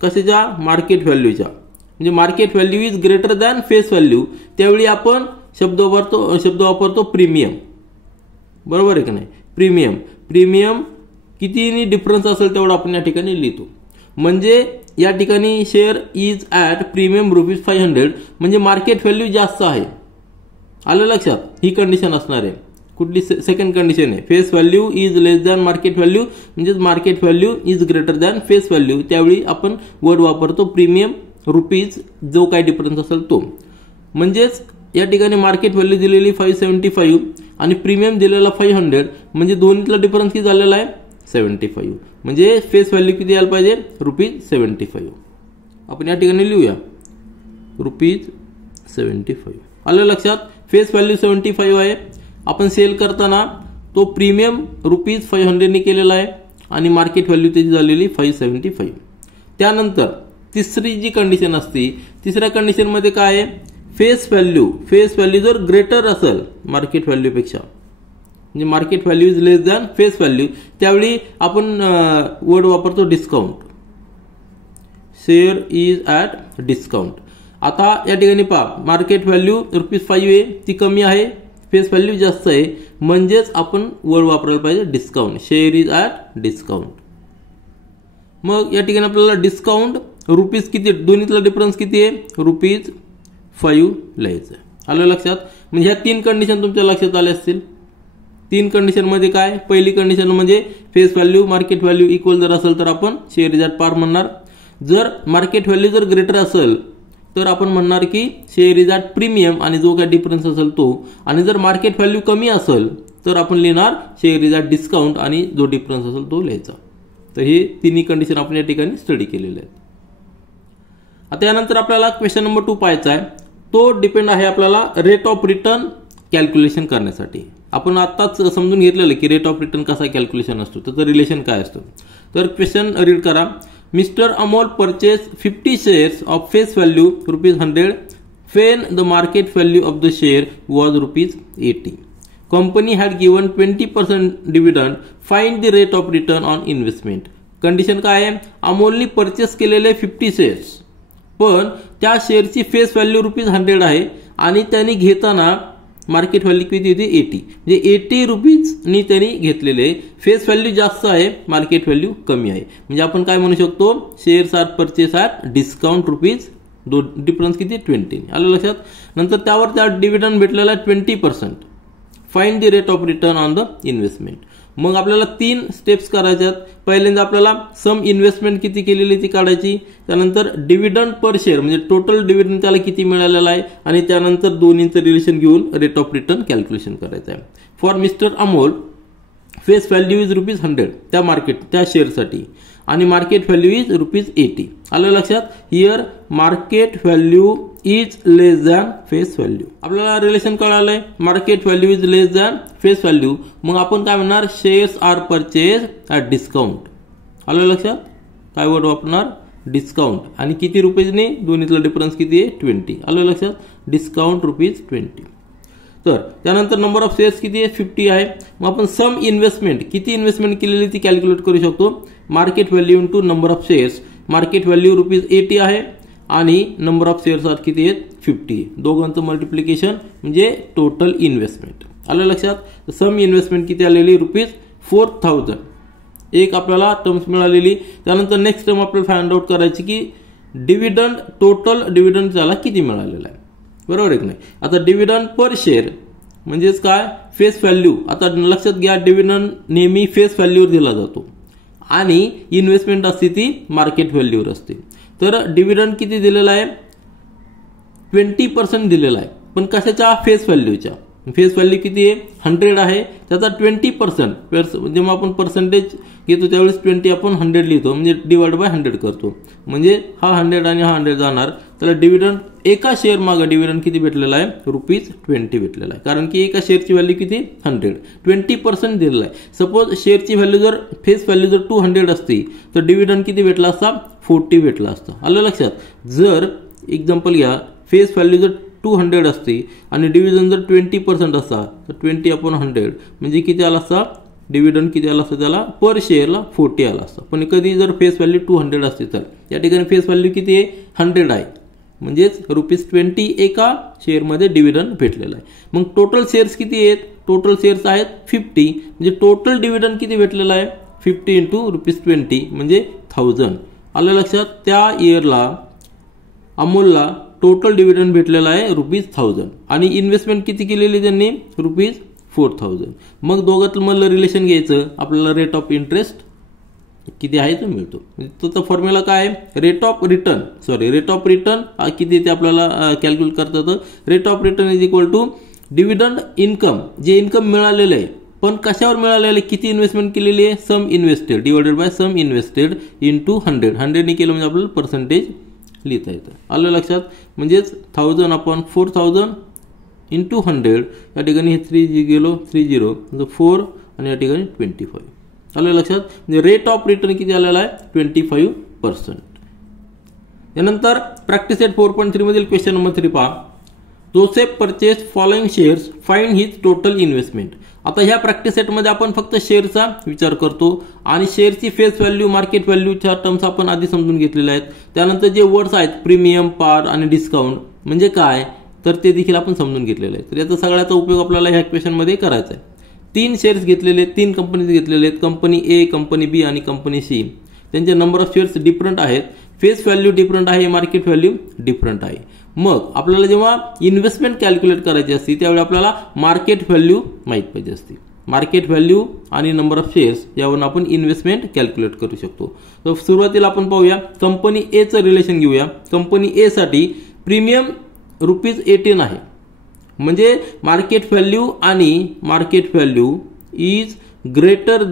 कशाच्या, मार्केट व्हॅल्यूच्या, म्हणजे market value is greater than face value, त्यावेळी आपण शब्द वापरतो प्रीमियम. बरोबर आहे की नाही. प्रीमियम किती डिफरन्स असेल तेवढा आपण या ठिकाणी लिहितो. म्हणजे या ठिकाणी शेअर इज ॲट प्रीमियम ₹500 म्हणजे मार्केट व्हॅल्यू जास्त आहे. आलं लक्षात. ही कंडिशन असणार आहे. कुठली, सेकंड कंडिशन आहे, face value is less than market value, म्हणजे market value is greater than face value, त्यावेळी आपण वर्ड वापरतो प्रीमियम रुपीज, जो काय डिफरन्स असेल तो. म्हणजेच या ठिकाणी मार्केट व्हॅल्यू दिलेली 575 आणि प्रीमियम दिलेला 500, म्हणजे दोन्हीतला डिफरन्स किती झालेला आहे, 75. म्हणजे फेस व्हॅल्यू किती यायला पाहिजे, ₹75. आपण या ठिकाणी लिहूया ₹75. आलं लक्षात. फेस व्हॅल्यू 75 आहे. आपण सेल करताना तो प्रीमियम ₹500 ने केलेला आहे आणि मार्केट व्हॅल्यू त्याची झालेली 575. त्यानंतर तिसरी जी कंडिशन असते, तिसऱ्या कंडिशन मध्ये काय आहे, फेस व्हॅल्यू जर ग्रेटर असेल मार्केट व्हॅल्यू पेक्षा, म्हणजे market value is less than face value, त्यावेळी आपण वर्ड वापरतो discount, share is at discount. आता या ठिकाणी पहा, मार्केट व्हॅल्यू ₹5 आहे, ती कमी आहे, फेस व्हॅल्यू जास्त आहे, म्हणजेच आपण वर्ड वापरायला पाहिजे discount, share is at discount. मग या ठिकाणी आपल्याला डिस्काउंट रुपीज किती, दोन्हीतला डिफरन्स किती आहे, ₹5 लिहायचं. आलं लक्षात. म्हणजे ह्या 3 कंडिशन तुमच्या लक्षात आल्या असतील. 3 कंडिशन मध्ये काय, पहिली कंडिशन म्हणजे face value market value equal जर असेल तर आपण शेअर इज ॲट पार म्हणणार. जर मार्केट व्हॅल्यू जर ग्रेटर असेल तर आपण म्हणणार की शेअर इज ॲट प्रीमियम आणि जो काय डिफरन्स असेल तो, आणि जर मार्केट व्हॅल्यू कमी असेल तर आपण लिहिणार शेअर इज ॲट डिस्काउंट आणि जो डिफरन्स असेल तो लिहायचा. तर हे तिन्ही कंडिशन आपण या ठिकाणी स्टडी केलेले आहेत. आता यानंतर आपल्याला क्वेश्चन नंबर 2 पाहायचा आहे. तो डिपेंड आहे आपल्याला रेट ऑफ रिटर्न कॅल्क्युलेशन करण्यासाठी. आपण आताच समजून घेतलेलं की रेट ऑफ रिटर्न कसा कॅल्क्युलेशन असतो, त्याचं रिलेशन काय असतं. तर क्वेश्चन रीड करा. Mister Amol purchase 50 shares of face value ₹100 when the market value of the share was ₹80. Company had given 20% dividend, find the rate of return on investment. Condition काय आहे, अमोलनी purchase केलेले 50 shares, पण त्या शेअरची फेस व्हॅल्यू ₹100 आहे आणि त्यांनी घेताना मार्केट व्हॅल्यू किती होती 80, म्हणजे 80 रुपीजनी त्यांनी घेतलेले. फेस व्हॅल्यू जास्त आहे, मार्केट व्हॅल्यू कमी आहे. म्हणजे आपण काय म्हणू शकतो, shares are purchase at discount rupees, difference किती 20. आलं लक्षात. नंतर त्यावर त्या डिव्हिडंड भेटलेला 20%. Find the rate of return on the investment. मग आपल्याला 3 स्टेप्स करायच्यात. पहिल्यांदा आपल्याला सम इन्व्हेस्टमेंट किती केलेली ती काढायची, त्यानंतर डिव्हिडंड पर शेअर म्हणजे टोटल डिव्हिडंड त्याला किती मिळालेला आहे, आणि त्यानंतर दोन्हीचं रिलेशन घेऊन रेट ऑफ रिटर्न कॅल्क्युलेशन करायचं आहे. For mister Amol face value is ₹100 त्या शेअरसाठी, आणि मार्केट व्हॅल्यू इज ₹80. आलं लक्षात. Here market value is less than face value. आपल्याला रिलेशन कळालंय, market value is less than face value. मग आपण काय म्हणणार, shares are purchase at discount. आलं लक्षात. काय वर्ड वापरणार, डिस्काउंट. आणि किती रुपीजने, दोन्हीतला डिफरन्स किती आहे 20. आलं लक्षात. डिस्काउंट ₹20. तर त्यानंतर नंबर ऑफ शेअर्स किती आहे 50 आहे. मग आपण सम इन्व्हेस्टमेंट किती इन्व्हेस्टमेंट केलेली ती कॅल्क्युलेट करू शकतो. Market value into number of shares. Market value ₹80 आहे आणि नंबर ऑफ शेअर्स आर किती आहेत 50. दोघांचं मल्टिप्लिकेशन म्हणजे टोटल इन्व्हेस्टमेंट. आलं लक्षात. सम इन्व्हेस्टमेंट किती आलेली ₹4000. एक आपल्याला टर्म्स मिळालेली. त्यानंतर नेक्स्ट टर्म आपल्याला फाइंड आउट करायची की डिव्हिडंड, टोटल डिव्हिडंड त्याला किती मिळालेला आहे. बरोबर आहे की नाही. आता डिव्हिडंड पर शेअर म्हणजेच काय, फेस व्हॅल्यू. आता लक्षात घ्या, डिव्हिडंड नेहमी फेस व्हॅल्यूवर दिला जातो आणि इन्व्हेस्टमेंट असते ती मार्केट व्हॅल्यूवर असते. तर डिव्हिडंड किती दिलेला आहे 20% दिलेला आहे, पण कशाच्या, फेस व्हॅल्यूच्या. फेस व्हॅल्यू किती आहे 100 आहे, त्याचा 20%. जेव्हा आपण पर्सेंटेज घेतो त्यावेळेस 20 आपण 100 लिहितो, म्हणजे डिवाइड बाय 100 करतो. म्हणजे हा 100 आणि हा 100 जाणार. त्याला डिव्हिडंड एका शेअर मागे डिव्हिडंड किती भेटलेला आहे ₹20 भेटलेला आहे. कारण की एका शेअरची व्हॅल्यू किती 100, 20% दिलेला आहे. सपोज शेअरची व्हॅल्यू जर फेस व्हॅल्यू जर 200 असती तर डिव्हिडंड किती भेटला असता 40 भेटला असता. आलं लक्षात. जर एक्झाम्पल घ्या, फेस व्हॅल्यू जर 200 असती आणि डिव्हिजन जर 20% असता तर 20/100 म्हणजे किती आला असता, डिव्हिडंड किती आला असता त्याला पर शेअरला 40 आला असता. पण कधी जर फेस व्हॅल्यू 200 असते तर या ठिकाणी फेस व्हॅल्यू किती आहे 100 आहे, म्हणजेच ₹20 एका शेअरमध्ये डिव्हिडंड भेटलेला आहे. मग टोटल शेअर्स किती आहेत, टोटल शेअर्स आहेत 50, म्हणजे टोटल डिव्हिडंड किती भेटलेला आहे 50 इंटू ₹20 म्हणजे 1000. आलं लक्षात. त्या इयरला अमोलला टोटल डिव्हिडंड भेटलेला आहे ₹1000 आणि इन्व्हेस्टमेंट किती केलेली त्यांनी ₹4000. मग दोघांतलं मधलं रिलेशन घ्यायचं, आपल्याला रेट ऑफ इंटरेस्ट किती आहे तो मिळतो. त्याचा फॉर्म्युला काय आहे, रेट ऑफ रिटर्न किती ते आपल्याला कॅल्क्युलेट करता येतं. Rate of return is equal to dividend income, जे इन्कम मिळालेलं आहे पण कशावर मिळालेलं आहे, किती इन्व्हेस्टमेंट केलेली आहे, sum invested divided by sum invested into 100 केलं म्हणजे आपल्याला पर्सेंटेज लिहिता येतं. आलं लक्षात. म्हणजेच 1000/4000 इंटू 100. या ठिकाणी हे 3 गेलो 30 4 आणि या ठिकाणी 25. आलं लक्षात. म्हणजे रेट ऑफ रिटर्न किती आलेला आहे 25%. त्यानंतर प्रॅक्टिस सेट 4.3 मधील क्वेश्चन नंबर 3 पहा. Joseph purchase following shares, find his total investment. आता ह्या प्रॅक्टिस सेटमध्ये आपण फक्त शेअरचा विचार करतो आणि शेअरची फेस व्हॅल्यू, मार्केट व्हॅल्यूच्या टर्म्स आपण आधी समजून घेतलेल्या आहेत. त्यानंतर जे वर्ड्स आहेत प्रीमियम, पार आणि डिस्काउंट म्हणजे काय तर ते देखील आपण समजून घेतलेलं आहे. तर याचा सगळ्याचा उपयोग आपल्याला ह्या क्वेश्चनमध्ये करायचा आहे. 3 शेअर्स घेतलेले, 3 कंपनीज घेतलेले आहेत, कंपनी ए, कंपनी बी आणि कंपनी सी. त्यांचे नंबर ऑफ शेअर्स डिफरंट आहेत, फेस व्हॅल्यू डिफरंट आहे, मार्केट व्हॅल्यू डिफरंट आहे. मग आपल्याला जेव्हा इन्व्हेस्टमेंट कॅल्क्युलेट करायची असते त्यावेळी आपल्याला मार्केट व्हॅल्यू माहीत पाहिजे असते. मार्केट व्हॅल्यू आणि नंबर ऑफ शेअर्स यावरून आपण इन्व्हेस्टमेंट कॅल्क्युलेट करू शकतो. तर सुरुवातीला आपण पाहूया कंपनी ए चं रिलेशन घेऊया. कंपनी ए साठी प्रीमियम ₹18 आहे, म्हणजे मार्केट व्हॅल्यू आणि market value is greater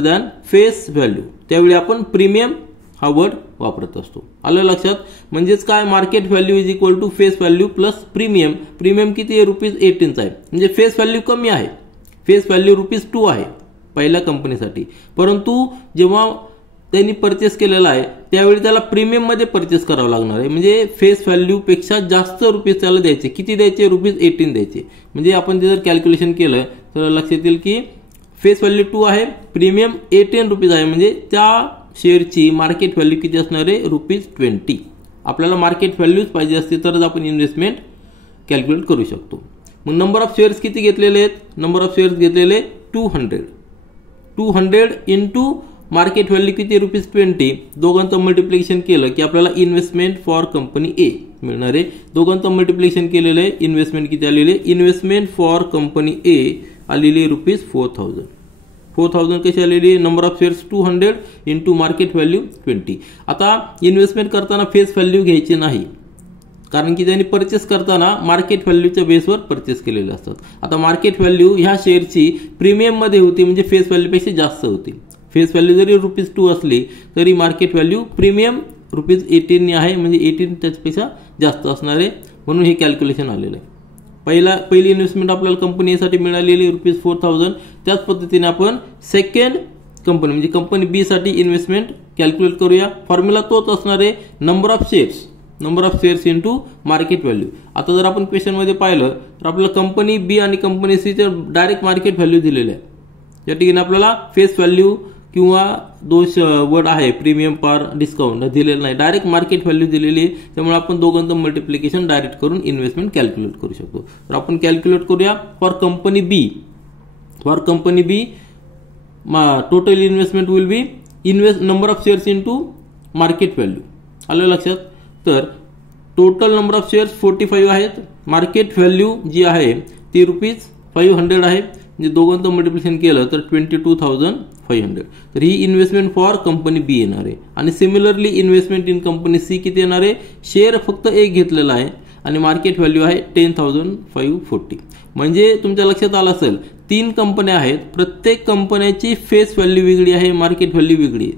than face value. त्यावेळी आपण प्रीमियम हा वर्ड वापरत असतो. आलं लक्षात. म्हणजेच काय, market value is equal to face value plus premium. Premium किती आहे ₹18 आहे, म्हणजे फेस व्हॅल्यू कमी आहे, फेस व्हॅल्यू ₹2 आहे पहिल्या कंपनीसाठी. परंतु जेव्हा त्यांनी परचेस केलेला आहे त्यावेळी त्याला प्रीमियम मध्ये परचेस करावं लागणार आहे, म्हणजे फेस व्हॅल्यू पेक्षा जास्त रुपीज त्याला द्यायचे. किती द्यायचे? ₹18 द्यायचे. म्हणजे आपण ते जर कॅल्क्युलेशन केलं तर लक्षात येईल की फेस व्हॅल्यू 2 आहे, प्रीमियम ₹18 आहे, म्हणजे त्या शेअरची मार्केट व्हॅल्यू किती असणार आहे? ₹20. आपल्याला मार्केट व्हॅल्यूच पाहिजे असते तरच आपण इन्व्हेस्टमेंट कॅल्क्युलेट करू शकतो. मग नंबर ऑफ शेअर्स किती घेतलेले आहेत? नंबर ऑफ शेअर्स घेतलेले 200. 200 इंटू मार्केट व्हॅल्यू किती? ₹20. दोघांचं मल्टिप्लिकेशन केलं की आपल्याला इन्व्हेस्टमेंट फॉर कंपनी ए मिळणार आहे. दोघांचं मल्टिप्लिकेशन केलेलं आहे, इन्व्हेस्टमेंट किती आलेले? इन्व्हेस्टमेंट फॉर कंपनी ए आलेली ₹4,000. 4,000 कशी आलेली? Number of shares 200 into market value 20. आता इन्व्हेस्टमेंट करताना फेस व्हॅल्यू घ्यायची नाही, कारण की त्यांनी परचेस करताना मार्केट व्हॅल्यूच्या बेसवर परचेस केलेले असतात. आता मार्केट व्हॅल्यू ह्या शेअरची प्रीमियम मध्ये होती, म्हणजे फेस व्हॅल्यूपेक्षा जास्त होती. फेस व्हॅल्यू जरी ₹2 असली तरी मार्केट व्हॅल्यू प्रीमियम ₹18 आहे, म्हणजे 18 त्याच्यापेक्षा जास्त असणार आहे, म्हणून हे कॅल्क्युलेशन आलेलं आहे. पहिली इन्व्हेस्टमेंट आपल्याला कंपनी ए साठी मिळालेली ₹4,000. त्याच पद्धतीने आपण सेकंड कंपनी म्हणजे कंपनी बी साठी इन्व्हेस्टमेंट कॅल्क्युलेट करूया. फॉर्म्युला तोच असणार आहे, number of shares into market value. आता जर आपण क्वेश्चन मध्ये पाहिलं तर आपल्याला कंपनी बी आणि कंपनी सी चे डायरेक्ट मार्केट व्हॅल्यू दिलेले आहे. या ठिकाणी आपल्याला फेस व्हॅल्यू किंवा दोष वर्ड आहे प्रीमियम पार डिस्काउंट दिलेलं नाही, डायरेक्ट मार्केट व्हॅल्यू दिलेली आहे. त्यामुळे आपण दोघांचं मल्टिप्लिकेशन डायरेक्ट करून इन्व्हेस्टमेंट कॅल्क्युलेट करू शकतो. तर आपण कॅल्क्युलेट करूया. For company B total investment will be number of shares into market value. आलं लक्षात? तर टोटल नंबर ऑफ शेअर्स 45 आहेत, मार्केट व्हॅल्यू जी आहे ती ₹500 आहे, म्हणजे दोघांचं मल्टिप्लिकेशन केलं तर 22,500. तर ही इन्व्हेस्टमेंट फॉर कंपनी बी येणार आहे. आणि similarly investment in company C किती येणार आहे? शेअर फक्त एक घेतलेला आहे आणि मार्केट व्हॅल्यू आहे 10,540. म्हणजे तुमच्या लक्षात आलं असेल 3 कंपन्या आहेत, प्रत्येक कंपन्याची फेस व्हॅल्यू वेगळी आहे, मार्केट व्हॅल्यू वेगळी आहे.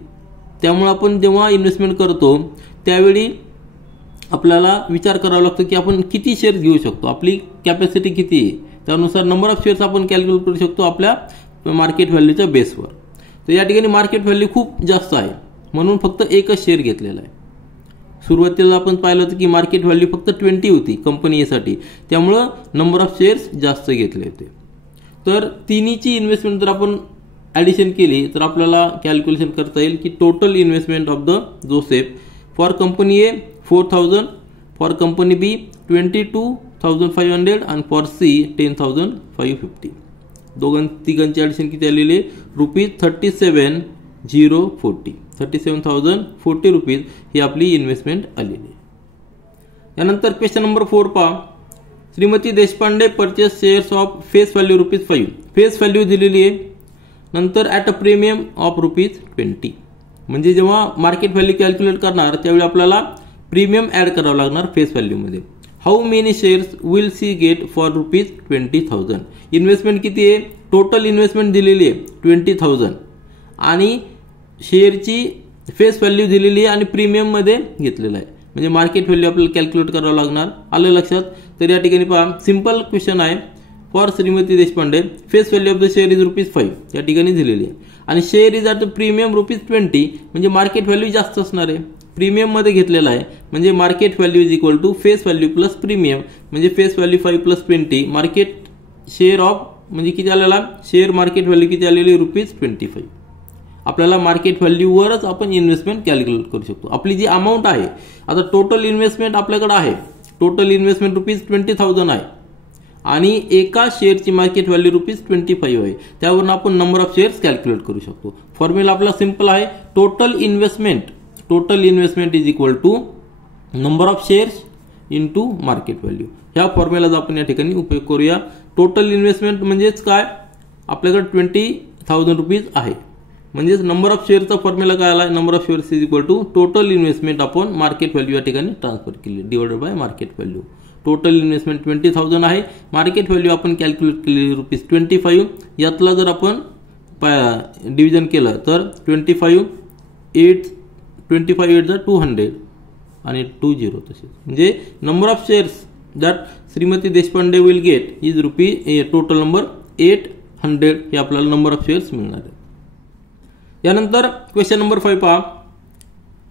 त्यामुळे आपण जेव्हा इन्व्हेस्टमेंट करतो त्यावेळी आपल्याला विचार करावा लागतो की आपण किती शेअर्स घेऊ शकतो, आपली कॅपॅसिटी किती आहे, त्यानुसार नंबर ऑफ शेअर्स आपण कॅल्क्युलेट करू शकतो आपल्या मार्केट व्हॅल्यूच्या बेसवर. तर या ठिकाणी मार्केट व्हॅल्यू खूप जास्त आहे म्हणून फक्त एकच शेअर घेतलेला आहे. सुरुवातीला आपण पाहिलं होतं की मार्केट व्हॅल्यू फक्त 20 होती कंपनी साठी, त्यामुळं नंबर ऑफ शेअर्स जास्त घेतले होते. तर तिन्हीची इन्व्हेस्टमेंट जर आपण ॲडिशन केली तर आपल्याला कॅल्क्युलेशन करता येईल की total investment of the Joseph for company A 4,000, for company B 22,500 आणि फॉर सी 10,550. तिघांची ॲडिशन किती आलेली आहे? ₹37,040. 37,040 रुपीज ही आपली इन्व्हेस्टमेंट आलेली आहे. यानंतर क्वेश्चन नंबर 4 पहा. Shrimati Deshpande purchase shares of face value ₹5. Face value दिलेली आहे, नंतर ॲट अ प्रीमियम ऑफ ₹20. म्हणजे जेव्हा मार्केट व्हॅल्यू कॅल्क्युलेट करणार त्यावेळी आपल्याला प्रीमियम ऍड करावं लागणार फेस व्हॅल्यू मध्ये. How many shares will see get for ₹20,000. Investment किती आहे? टोटल इन्व्हेस्टमेंट दिलेली आहे 20,000 आणि शेअरची फेस व्हॅल्यू दिलेली आहे आणि प्रीमियम मध्ये घेतलेला आहे, म्हणजे मार्केट व्हॅल्यू आपल्याला कॅल्क्युलेट करावं लागणार. आलं लक्षात? तर या ठिकाणी पहा सिंपल क्वेश्चन आहे. For Shrimati Deshpande face value of the share is ₹5 या ठिकाणी दिलेली आहे आणि शेअर इज ॲट प्रीमियम ₹20, म्हणजे मार्केट व्हॅल्यू जास्त असणार आहे. प्रीमियम मध्ये घेतलेला आहे म्हणजे market value is equal to face value plus premium, म्हणजे face value 5 + 20 market share of म्हणजे किती आलेला? शेअर मार्केट व्हॅल्यू किती आलेली? ₹25. आपल्याला मार्केट व्हॅल्यूवरच आपण इन्व्हेस्टमेंट कॅल्क्युलेट करू शकतो. आपली जी अमाऊंट आहे, आता टोटल इन्व्हेस्टमेंट आपल्याकडे आहे, टोटल इन्व्हेस्टमेंट ₹20,000 आहे आणि एका शेअरची मार्केट व्हॅल्यू ₹25 आहे. त्यावरून आपण नंबर ऑफ शेअर्स कॅल्क्युलेट करू शकतो. फॉर्म्युला आपला सिंपल आहे, total investment is equal to number of shares into market value. ह्या फॉर्म्युलाचा आपण या ठिकाणी उपयोग करूया. टोटल इन्व्हेस्टमेंट म्हणजेच काय? आपल्याकडे ₹20,000 आहे, म्हणजेच नंबर ऑफ शेअरचा फॉर्म्युला काय आला? Number of shares is equal to total investment upon market value या ठिकाणी ट्रान्सफर केली divided by market value. Total investment 20,000 आहे, मार्केट व्हॅल्यू आपण कॅल्क्युलेट केली ₹25. यातला जर आपण डिव्हिजन केलं तर 25 8 200 आणि 20 तसेच, म्हणजे number of shares that Shrimati Deshpande will get is total number 800 हे आपल्याला नंबर ऑफ शेअर्स मिळणार आहे. यानंतर क्वेश्चन नंबर 5 पहा.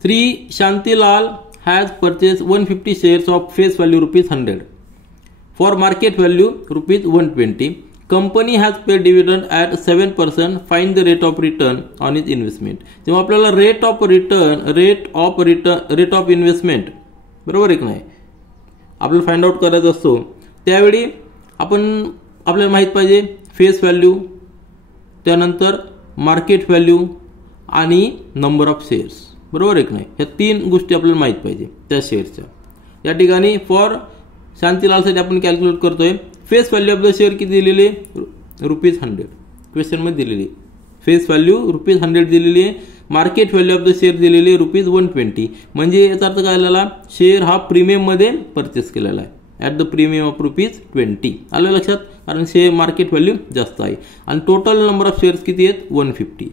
Shri Shantilal has purchase 150 shares of face value ₹100 for market value ₹120. Company has paid dividend at 7%. Find the rate of return on is investment. जेव्हा आपल्याला rate of investment बरोबर आहे की नाही आपल्याला फाइंड आउट करायचा असतो, त्यावेळी आपल्याला माहित पाहिजे फेस व्हॅल्यू, त्यानंतर मार्केट व्हॅल्यू आणि नंबर ऑफ शेअर्स. बरोबर आहे की नाही, ह्या 3 गोष्टी आपल्याला माहित पाहिजे त्या शेअर्सच्या. या ठिकाणी फॉर शांतीलालसाठी आपण कॅल्क्युलेट करतोय. Face value of the share किती दिलेली ₹100 क्वेश्चन मध्ये दिलेली. फेस व्हॅल्यू ₹100 दिलेली आहे. Market value of the share दिलेली ₹120. म्हणजे याचा अर्थ काय झाला, शेअर हा प्रीमियम मध्ये परचेस केलेला आहे ॲट द प्रीमियम ऑफ ₹20. आलं लक्षात, कारण शेअर मार्केट व्हॅल्यू जास्त आहे. आणि टोटल नंबर ऑफ शेअर्स किती आहेत 150.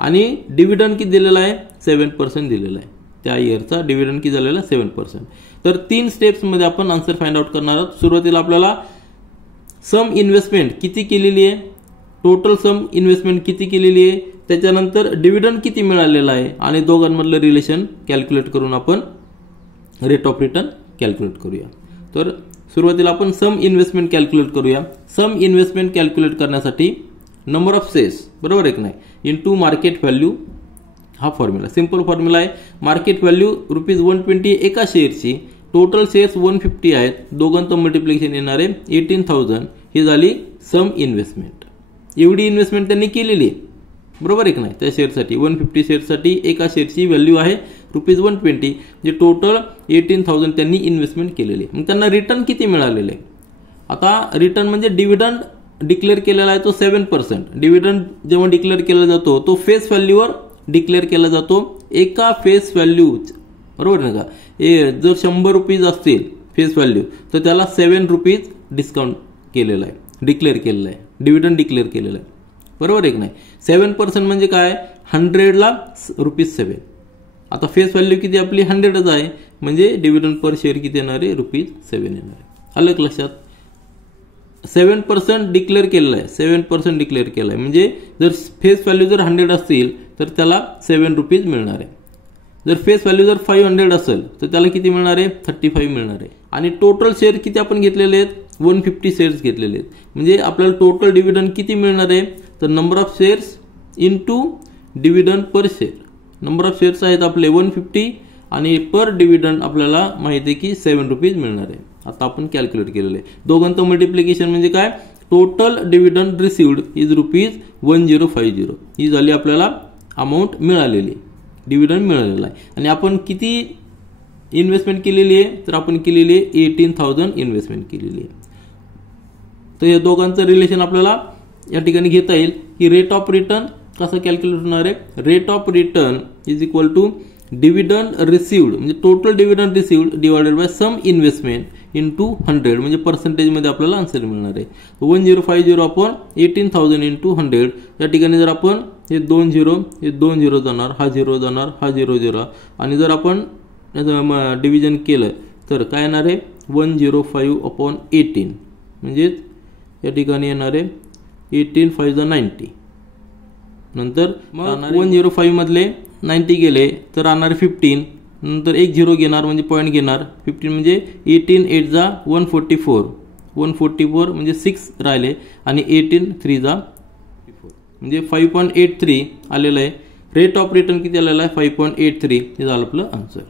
आणि डिव्हिडंड किती दिलेला आहे 7% दिलेला आहे. त्या इयरचा डिव्हिडंड किती झालेला 7%. तर 3 स्टेप्समध्ये आपण आन्सर फाइंड आउट करणार आहोत. सुरुवातीला आपल्याला सम इन्व्हेस्टमेंट किती केलेली आहे, टोटल सम इन्व्हेस्टमेंट किती केलेली आहे, त्याच्यानंतर डिव्हिडंड किती मिळालेला आहे आणि दोघांमधलं रिलेशन कॅल्क्युलेट करून आपण रेट ऑफ रिटर्न कॅल्क्युलेट करूया. तर सुरुवातीला आपण सम इन्व्हेस्टमेंट कॅल्क्युलेट करूया. सम इन्व्हेस्टमेंट कॅल्क्युलेट करण्यासाठी नंबर ऑफ शेअर्स बरोबर आहे की नाही इंटू मार्केट व्हॅल्यू हा फॉर्म्युला. सिंपल फॉर्म्युला आहे. मार्केट व्हॅल्यू ₹120 एका शेअरची, टोटल शेअर्स 150 आहेत, दोघांचं मल्टिप्लिकेशन येणार आहे 18,000. ही झाली सम इन्व्हेस्टमेंट. एवढी इन्व्हेस्टमेंट त्यांनी केलेली आहे बरोबर आहे की नाही. त्या शेअरसाठी 150 शेअरसाठी एका शेअरची व्हॅल्यू आहे ₹120. जे टोटल 18,000 त्यांनी इन्व्हेस्टमेंट केलेली आहे. मग त्यांना रिटर्न किती मिळालेले आहे. आता रिटर्न म्हणजे डिव्हिडंड डिक्लेअर केलेला आहे तो 7%. डिव्हिडंड जेव्हा डिक्लेअर केला जातो तो फेस व्हॅल्यूवर डिक्लेअर केला जातो, एका फेस व्हॅल्यू बरोबर ना का. जर ₹100 असतील फेस व्हॅल्यू तर त्याला ₹7 डिस्काउंट केलेला आहे, डिक्लेअर केलेला आहे, डिव्हिडंड डिक्लेअर केलेला आहे बरोबर आहे की नाही. 7% म्हणजे काय 100ला ₹7. आता फेस व्हॅल्यू किती आपली 100च आहे, म्हणजे डिव्हिडंड पर शेअर किती येणार आहे ₹7 येणार आहे. आलं लक्षात. 7% डिक्लेअर केलेला आहे, 7% डिक्लेअर केला आहे, म्हणजे जर फेस व्हॅल्यू जर 100 असतील तर त्याला ₹7 मिळणार आहे. जर फेस व्हॅल्यू जर 500 असेल तर त्याला किती मिळणार आहे 35 मिळणार आहे. आणि टोटल शेअर किती आपण घेतलेले आहेत 150 शेअर्स घेतलेले आहेत, म्हणजे आपल्याला टोटल डिव्हिडंड किती मिळणार आहे तर number of shares into dividend per share. Number of shares आहेत आपले 150 आणि पर डिव्हिडंड आपल्याला माहिती आहे की ₹7 मिळणार आहे. आता आपण कॅल्क्युलेट केलेलं आहे. दोघांचं मल्टिप्लिकेशन म्हणजे काय टोटल डिव्हिडंड रिसिव्ड इज ₹1050. ही झाली आपल्याला अमाऊंट मिळालेली, डिव्हिडंड मिळालेला आहे. आणि आपण किती इन्व्हेस्टमेंट केलेली आहे तर आपण केलेली आहे 18,000 इन्व्हेस्टमेंट केलेली आहे. तर या दोघांचं रिलेशन आपल्याला या ठिकाणी घेता येईल की रेट ऑफ रिटर्न कसं कॅल्क्युलेट होणार आहे. Rate of return is equal to dividend received म्हणजे total dividend received divided by sum investment into 100 म्हणजे पर्सेंटेजमध्ये आपल्याला आन्सर मिळणार आहे. 1050 आपण 18,000 इंटू 100. या ठिकाणी जर आपण हे 2 0 जाणार, हा 0 जाणार, हा 0 आणि जर आपण डिव्हिजन केलं तर काय येणार आहे 105/18 म्हणजे या ठिकाणी येणार आहे 18 5 90. नंतर मग 105 मधले 90 गेले तर राहणार 15. नंतर एक 0 घेणार म्हणजे पॉईंट घेणार 15 म्हणजे 18 8 जा 144 144 म्हणजे 6 राहिले आणि 18 3 जा 54 म्हणजे 5.83 आलेलं आहे. रेट ऑफ रिटर्न किती आलेला आहे 5.83. हे झालं आपलं आन्सर.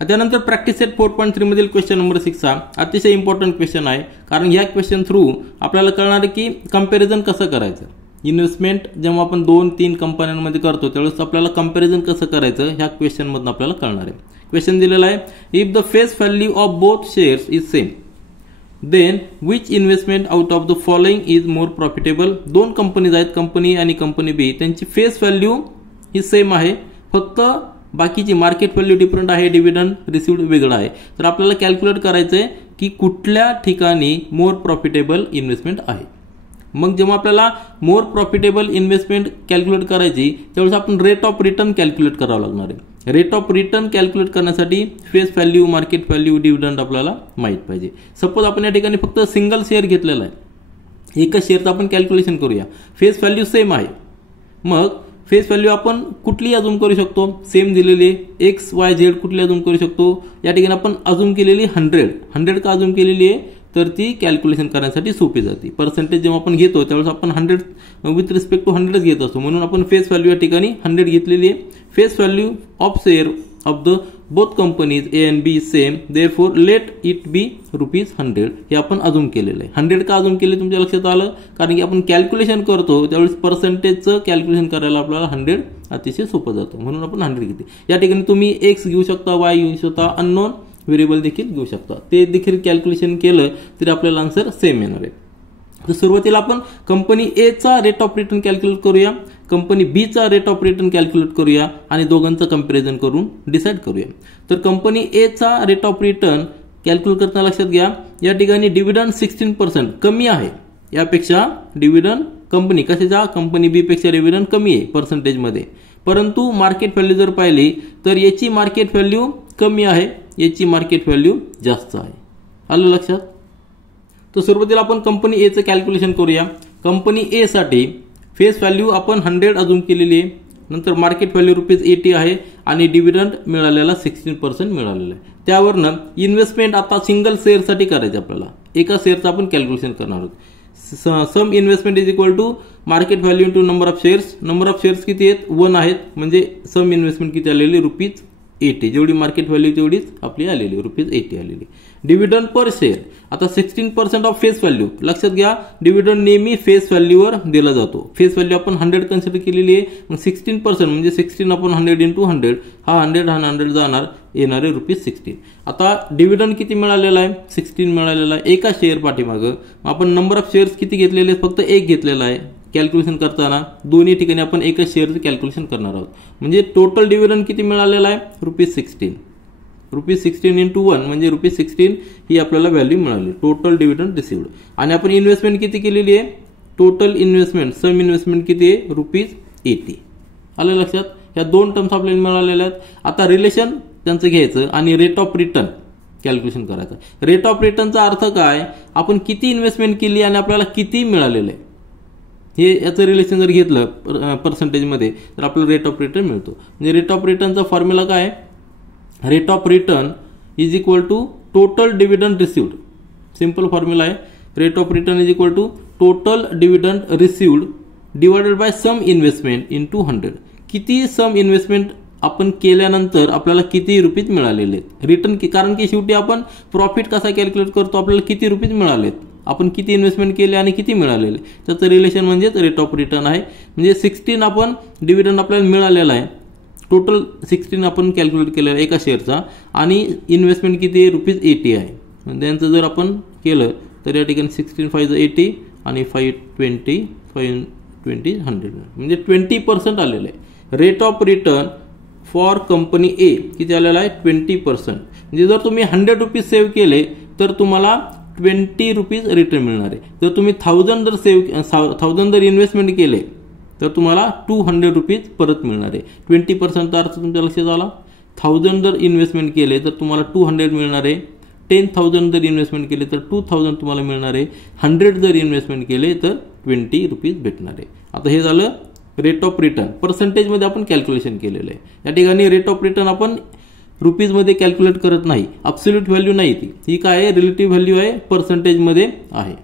त्यानंतर प्रॅक्टिस सेट 4.3 मधील क्वेश्चन नंबर 6 हा अतिशय इम्पॉर्टंट क्वेश्चन आहे, कारण या क्वेश्चन थ्रू आपल्याला कळणार आहे की कंपॅरिझन कसं करायचं. इन्व्हेस्टमेंट जेव्हा आपण 2-3 कंपन्यांमध्ये करतो त्यावेळेस आपल्याला कंपॅरिझन कसं करायचं ह्या क्वेश्चन मधून आपल्याला कळणार आहे. क्वेश्चन दिलेला आहे if the face value of both shares is same then which investment out of the following is more profitable. 2 companies आहेत, कंपनी आणि कंपनी बी, त्यांची फेस व्हॅल्यू ही सेम आहे, फक्त बाकीची मार्केट व्हॅल्यू डिफरंट आहे, डिव्हिडंड रिसिव्ड वेगळा आहे. तर आपल्याला कॅल्क्युलेट करायचं आहे की कुठल्या ठिकाणी मोर प्रॉफिटेबल इन्व्हेस्टमेंट आहे. मग जेव्हा आपल्याला मोर प्रॉफिटेबल इन्व्हेस्टमेंट कॅल्क्युलेट करायची त्यावेळेस आपण रेट ऑफ रिटर्न कॅल्क्युलेट करावं लागणार आहे. रेट ऑफ रिटर्न कॅल्क्युलेट करण्यासाठी face value, market value, dividend आपल्याला माहीत पाहिजे. सपोज आपण या ठिकाणी फक्त सिंगल शेअर घेतलेला आहे, एकच शेअरचं आपण कॅल्क्युलेशन करूया. फेस व्हॅल्यू सेम आहे मग फेस व्हॅल्यू आपण कुठली अजूम करू शकतो, सेम दिलेली एक्स वाय झेड कुठली अजूम करू शकतो. या ठिकाणी आपण अजूम केलेली 100 का अजूम केलेली आहे, तर ती कॅल्क्युलेशन करण्यासाठी सोपी जाते. पर्सेंटेज जेव्हा आपण घेतो त्यावेळेस आपण 100 विथ रिस्पेक्ट टू 100 घेत असतो, म्हणून आपण फेस व्हॅल्यू या ठिकाणी 100 घेतलेली आहे. Face value of share of the both companies A and B same, therefore let it be ₹100 हे आपण अजूम केलेलं आहे. 100 का अजूम केले तुमच्या लक्षात आलं, कारण की आपण कॅल्क्युलेशन करतो त्यावेळेस पर्सेंटेजचं कॅल्क्युलेशन करायला आपल्याला 100 अतिशय सोपं जातं, म्हणून आपण 100 घेते. या ठिकाणी तुम्ही एक्स घेऊ शकता, वाय घेऊ शकता, अननोन व्हेरिएबल देखील घेऊ शकता. ते देखील कॅल्क्युलेशन केलं तरी आपल्याला आन्सर सेम येणार आहे. तर सुरुवातीला आपण कंपनी ए चा रेट ऑफ रिटर्न कॅल्क्युलेट करूया, कंपनी बी चा रेट ऑफ रिटर्न कॅल्क्युलेट करूया आणि दोघांचं कंपॅरिझन करून डिसाईड करूया. तर कंपनी ए चा रेट ऑफ रिटर्न कॅल्क्युलेट करताना लक्षात घ्या, या ठिकाणी डिव्हिडंड 16% कमी आहे. यापेक्षा डिव्हिडंड कंपनी कशाचा, कंपनी बी पेक्षा डिव्हिडंड कमी आहे पर्सेंटेजमध्ये, परंतु मार्केट व्हॅल्यू जर पाहिली तर याची मार्केट व्हॅल्यू कमी आहे, याची मार्केट व्हॅल्यू जास्त आहे. आलं लक्षात. तर सुरुवातीला आपण कंपनी ए चं कॅल्क्युलेशन करूया. कंपनी ए साठी फेस व्हॅल्यू आपण 100 अजूम केलेली आहे, नंतर मार्केट व्हॅल्यू ₹80 आहे आणि डिव्हिडंड मिळालेला 16% मिळालेला आहे. त्यावरनं इन्व्हेस्टमेंट आता सिंगल शेअरसाठी करायचे, आपल्याला एका शेअरचं आपण कॅल्क्युलेशन करणार आहोत. Sum investment is equal to market value into number of shares. Number of shares किती आहेत, 1 आहेत, म्हणजे सम इन्व्हेस्टमेंट किती आलेली ₹80. जेवढी मार्केट व्हॅल्यू तेवढीच आपली आलेली ₹80 आलेली. डिव्हिडंड पर शेअर आता 16% ऑफ फेस व्हॅल्यू. लक्षात घ्या, डिव्हिडंड नेहमी फेस व्हॅल्यूवर दिला जातो. फेस व्हॅल्यू आपण 100 कन्सिडर केलेली आहे, मग 16% म्हणजे 16 आपण 100 इंटू 100, हा 100 जाणार, येणारे ₹16. आता डिव्हिडंड किती मिळालेला आहे, 16 मिळालेला आहे एका शेअर पाठीमागं. आपण नंबर ऑफ शेअर्स किती घेतलेले, फक्त एक घेतलेला आहे. कॅल्क्युलेशन करताना दोन्ही ठिकाणी आपण एकाच शेअरचं कॅल्क्युलेशन करणार आहोत, म्हणजे टोटल डिव्हिडंड किती मिळालेला आहे, ₹16. ₹16 इंटू 1 म्हणजे ₹16 ही आपल्याला व्हॅल्यू मिळाली, टोटल डिव्हिडंड रिसिव्ड. आणि आपण इन्व्हेस्टमेंट किती केलेली आहे, टोटल इन्व्हेस्टमेंट सम इन्व्हेस्टमेंट किती आहे, ₹80. आलं लक्षात. ह्या दोन टर्म्स आपल्याला मिळालेल्या आहेत. आता रिलेशन त्यांचं घ्यायचं आणि रेट ऑफ रिटर्न कॅल्क्युलेशन करायचं. रेट ऑफ रिटर्नचा अर्थ काय, आपण किती इन्व्हेस्टमेंट केली आणि आपल्याला किती मिळालेलं आहे, हे याचं रिलेशन जर घेतलं पर्सेंटेजमध्ये तर आपल्याला रेट ऑफ रिटर्न मिळतो. म्हणजे रेट ऑफ रिटर्नचा फॉर्म्युला काय आहे, rate of return is equal to total dividend received. Simple formula आहे, rate of return is equal to total dividend received divided by sum investment into 100. किती सम investment आपण केल्यानंतर आपल्याला किती रुपीज मिळालेले आहेत रिटर्न, कारण की शेवटी आपण प्रॉफिट कसा कॅल्क्युलेट करतो, आपल्याला किती रुपीज मिळालेत, आपण किती इन्व्हेस्टमेंट केले आणि किती मिळालेले, त्याचं रिलेशन म्हणजेच रेट ऑफ रिटर्न आहे. म्हणजे 16 आपण डिव्हिडंड आपल्याला मिळालेला आहे, टोटल 16 आपण कॅल्क्युलेट केलेला आहे एका शेअरचा, आणि इन्व्हेस्टमेंट किती आहे, ₹80 आहे. त्यांचं जर आपण केलं तर या ठिकाणी 16 5 80 आणि 5 20 100 म्हणजे 20% आलेलं आहे. Rate of return for company A किती आलेला आहे, 20%. म्हणजे जर तुम्ही ₹100 सेव्ह केले तर तुम्हाला ₹20 रिटर्न मिळणार आहे. जर तुम्ही 1000 जर इन्व्हेस्टमेंट केले तर तुम्हाला ₹200 परत मिळणार आहे. 20%चा अर्थ तुमच्या लक्षात आला. 1000 जर इन्व्हेस्टमेंट केले तर तुम्हाला 200 मिळणार आहे. 10,000 जर इन्व्हेस्टमेंट केले तर 2000 तुम्हाला मिळणार आहे. 100 जर इन्व्हेस्टमेंट केले तर ₹20 भेटणार आहे. आता हे झालं रेट ऑफ रिटर्न, पर्सेंटेजमध्ये आपण कॅल्क्युलेशन केलेलं आहे. या ठिकाणी रेट ऑफ रिटर्न आपण रुपीजमध्ये कॅल्क्युलेट करत नाही, ॲब्सोल्यूट व्हॅल्यू नाही ही काय आहे, रिलेटिव्ह व्हॅल्यू आहे, पर्सेंटेजमध्ये आहे.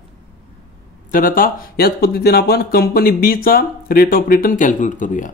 तर आता याच पद्धतीने आपण कंपनी बी चा रेट ऑफ रिटर्न कॅल्क्युलेट करूया.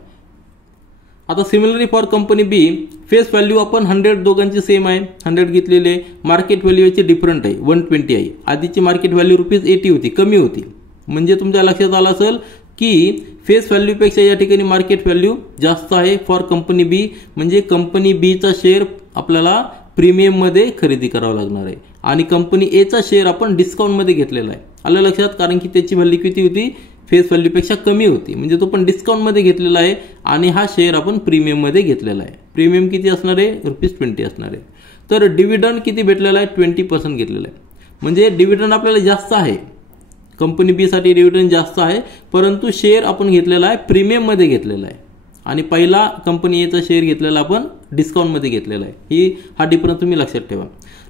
आता similarly for company B face value आपण 100 दोघांची सेम आहे, 100 घेतलेले. मार्केट व्हॅल्यू याची डिफरंट आहे, 120 आहे. आधीची मार्केट व्हॅल्यू ₹80 होती, कमी होती. म्हणजे तुमच्या लक्षात आलं असेल की फेस व्हॅल्यूपेक्षा या ठिकाणी मार्केट व्हॅल्यू जास्त आहे फॉर कंपनी बी. म्हणजे कंपनी बी चा शेअर आपल्याला प्रीमियम मध्ये खरेदी करावा लागणार आहे आणि कंपनी ए चा शेअर आपण डिस्काउंट मध्ये घेतलेला आहे. आलं लक्षात, कारण की त्याची व्हॅल्यू किती होती, फेस व्हॅल्यूपेक्षा कमी होती. म्हणजे तो पण डिस्काउंट मध्ये घेतलेला आहे आणि हा शेअर आपण प्रीमियम मध्ये घेतलेला आहे. प्रीमियम किती असणार आहे, ₹20 असणार आहे. तर डिव्हिडंड किती भेटलेला आहे, 20% घेतलेला आहे. म्हणजे डिव्हिडंड आपल्याला जास्त आहे, कंपनी बी साठी डिव्हिडंड जास्त आहे, परंतु शेअर आपण घेतलेला आहे प्रीमियम मध्ये घेतलेला आहे. आणि पहिला कंपनी एचा शेअर घेतलेला आपण डिस्काउंटमध्ये घेतलेला आहे. हा डिफरन्स तुम्ही लक्षात ठेवा.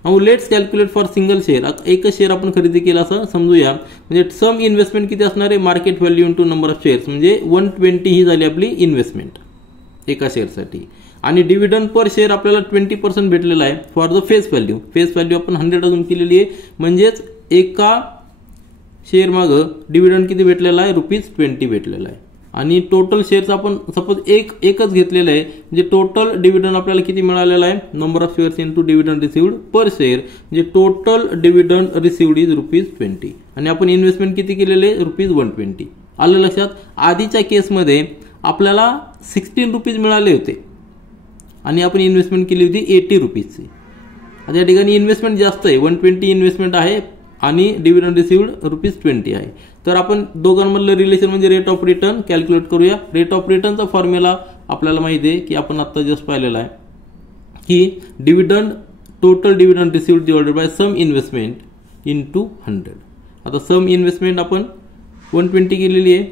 Now let's calculate for single share. एकच शेअर आपण खरेदी केला असं समजूया. म्हणजे सम इन्व्हेस्टमेंट किती असणार आहे, market value into number of shares, म्हणजे 120 ही झाली आपली इन्व्हेस्टमेंट एका शेअरसाठी. आणि डिव्हिडंड पर शेअर आपल्याला 20% भेटलेला आहे for the face value. Face value आपण 100 अजून केलेली आहे, म्हणजेच एका शेअर मागं डिव्हिडंड किती भेटलेला आहे, ₹20 भेटलेला आहे. आणि टोटल शेअर्स आपण सपोज एकच घेतलेलं आहे, म्हणजे टोटल डिव्हिडंड आपल्याला किती मिळालेला आहे, number of shares into dividend received per share, म्हणजे टोटल डिव्हिडंड रिसिव्ड इज ₹20. आणि आपण इन्व्हेस्टमेंट किती केलेले, ₹120. आलं लक्षात. आधीच्या केसमध्ये आपल्याला ₹16 मिळाले होते आणि आपण इन्व्हेस्टमेंट केली होती ₹80ची. आता या ठिकाणी इन्व्हेस्टमेंट जास्त आहे, 120 इन्व्हेस्टमेंट आहे आणि डिव्हिडंड रिसिव्ड ₹20 आहे. तर आपण दोघांमधलं रिलेशन म्हणजे रेट ऑफ रिटर्न कॅल्क्युलेट करूया. रेट ऑफ रिटर्नचा फॉर्म्युला आपल्याला माहिती आहे की आपण आता जस्ट पाहिलेला आहे की dividend total dividend received divided by sum investment into 100. आता सम इन्व्हेस्टमेंट आपण 120 केलेली आहे,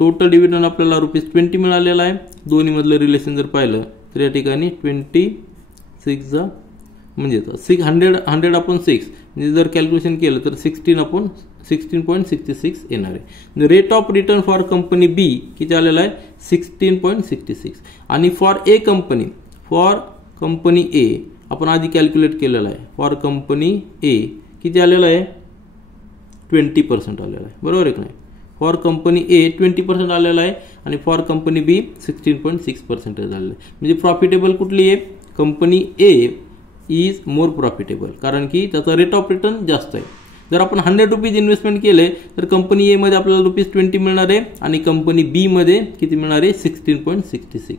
टोटल डिव्हिडंड आपल्याला ₹20 मिळालेला आहे. दोन्हीमधलं रिलेशन जर पाहिलं तर या ठिकाणी 26 म्हणजे 100 अपॉन 6 म्हणजे जर कॅल्क्युलेशन केलं तर 16.66 येणार आहे. Rate of return for company B किती आलेला आहे, 16.66. आणि फॉर कंपनी ए आपण आधी कॅल्क्युलेट केलेला आहे. फॉर कंपनी ए किती आलेला आहे, 20% आलेला आहे, बरोबर आहे की नाही. फॉर कंपनी ए 20% आलेला आहे आणि फॉर कंपनी बी 16.6% झालेलं आहे. म्हणजे प्रॉफिटेबल कुठली आहे, company A is more profitable, कारण की त्याचा रेट ऑफ रिटर्न जास्त आहे. जर आपण ₹100 इन्व्हेस्टमेंट केले तर कंपनी ए मध्ये आपल्याला ₹20 मिळणार आहे आणि कंपनी बी मध्ये किती मिळणार आहे, 16.66.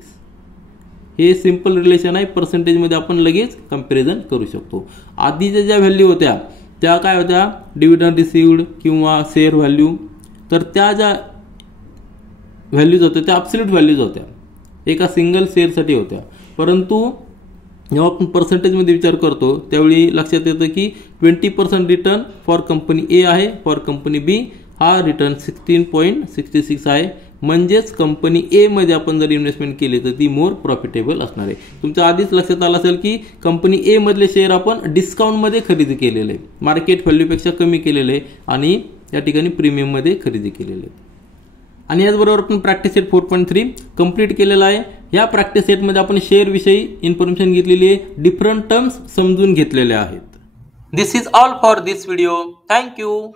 हे सिंपल रिलेशन आहे. पर्सेंटेजमध्ये आपण लगेच कम्पॅरिझन करू शकतो. आधीच्या ज्या व्हॅल्यू होत्या त्या काय होत्या, डिव्हिडंड रिसिव्ड किंवा शेअर व्हॅल्यू, तर त्या ज्या व्हॅल्यूज होत्या त्या ॲब्सोल्यूट व्हॅल्यूज होत्या, एका सिंगल शेअरसाठी होत्या. परंतु जेव्हा आपण पर्सेंटेजमध्ये विचार करतो त्यावेळी लक्षात येतं की 20% रिटर्न फॉर कंपनी ए आहे, फॉर कंपनी बी हा रिटर्न 16.66 आहे. म्हणजेच कंपनी ए मध्ये आपण जर इन्व्हेस्टमेंट केली तर ती मोर प्रॉफिटेबल असणार आहे. तुमच्या आधीच लक्षात आलं असेल की कंपनी ए मधले शेअर आपण डिस्काउंटमध्ये खरेदी केलेले, मार्केट व्हॅल्यूपेक्षा कमी केलेले आणि या ठिकाणी प्रीमियममध्ये खरेदी केलेले. आणि याचबरोबर आपण प्रॅक्टिस सेट 4.3 कंप्लीट केलेला आहे. या प्रॅक्टिस सेटमध्ये आपण शेअर विषयी इन्फॉर्मेशन घेतलेली आहे, डिफरंट टर्म्स समजून घेतलेल्या आहेत. This is all for this video. Thank you.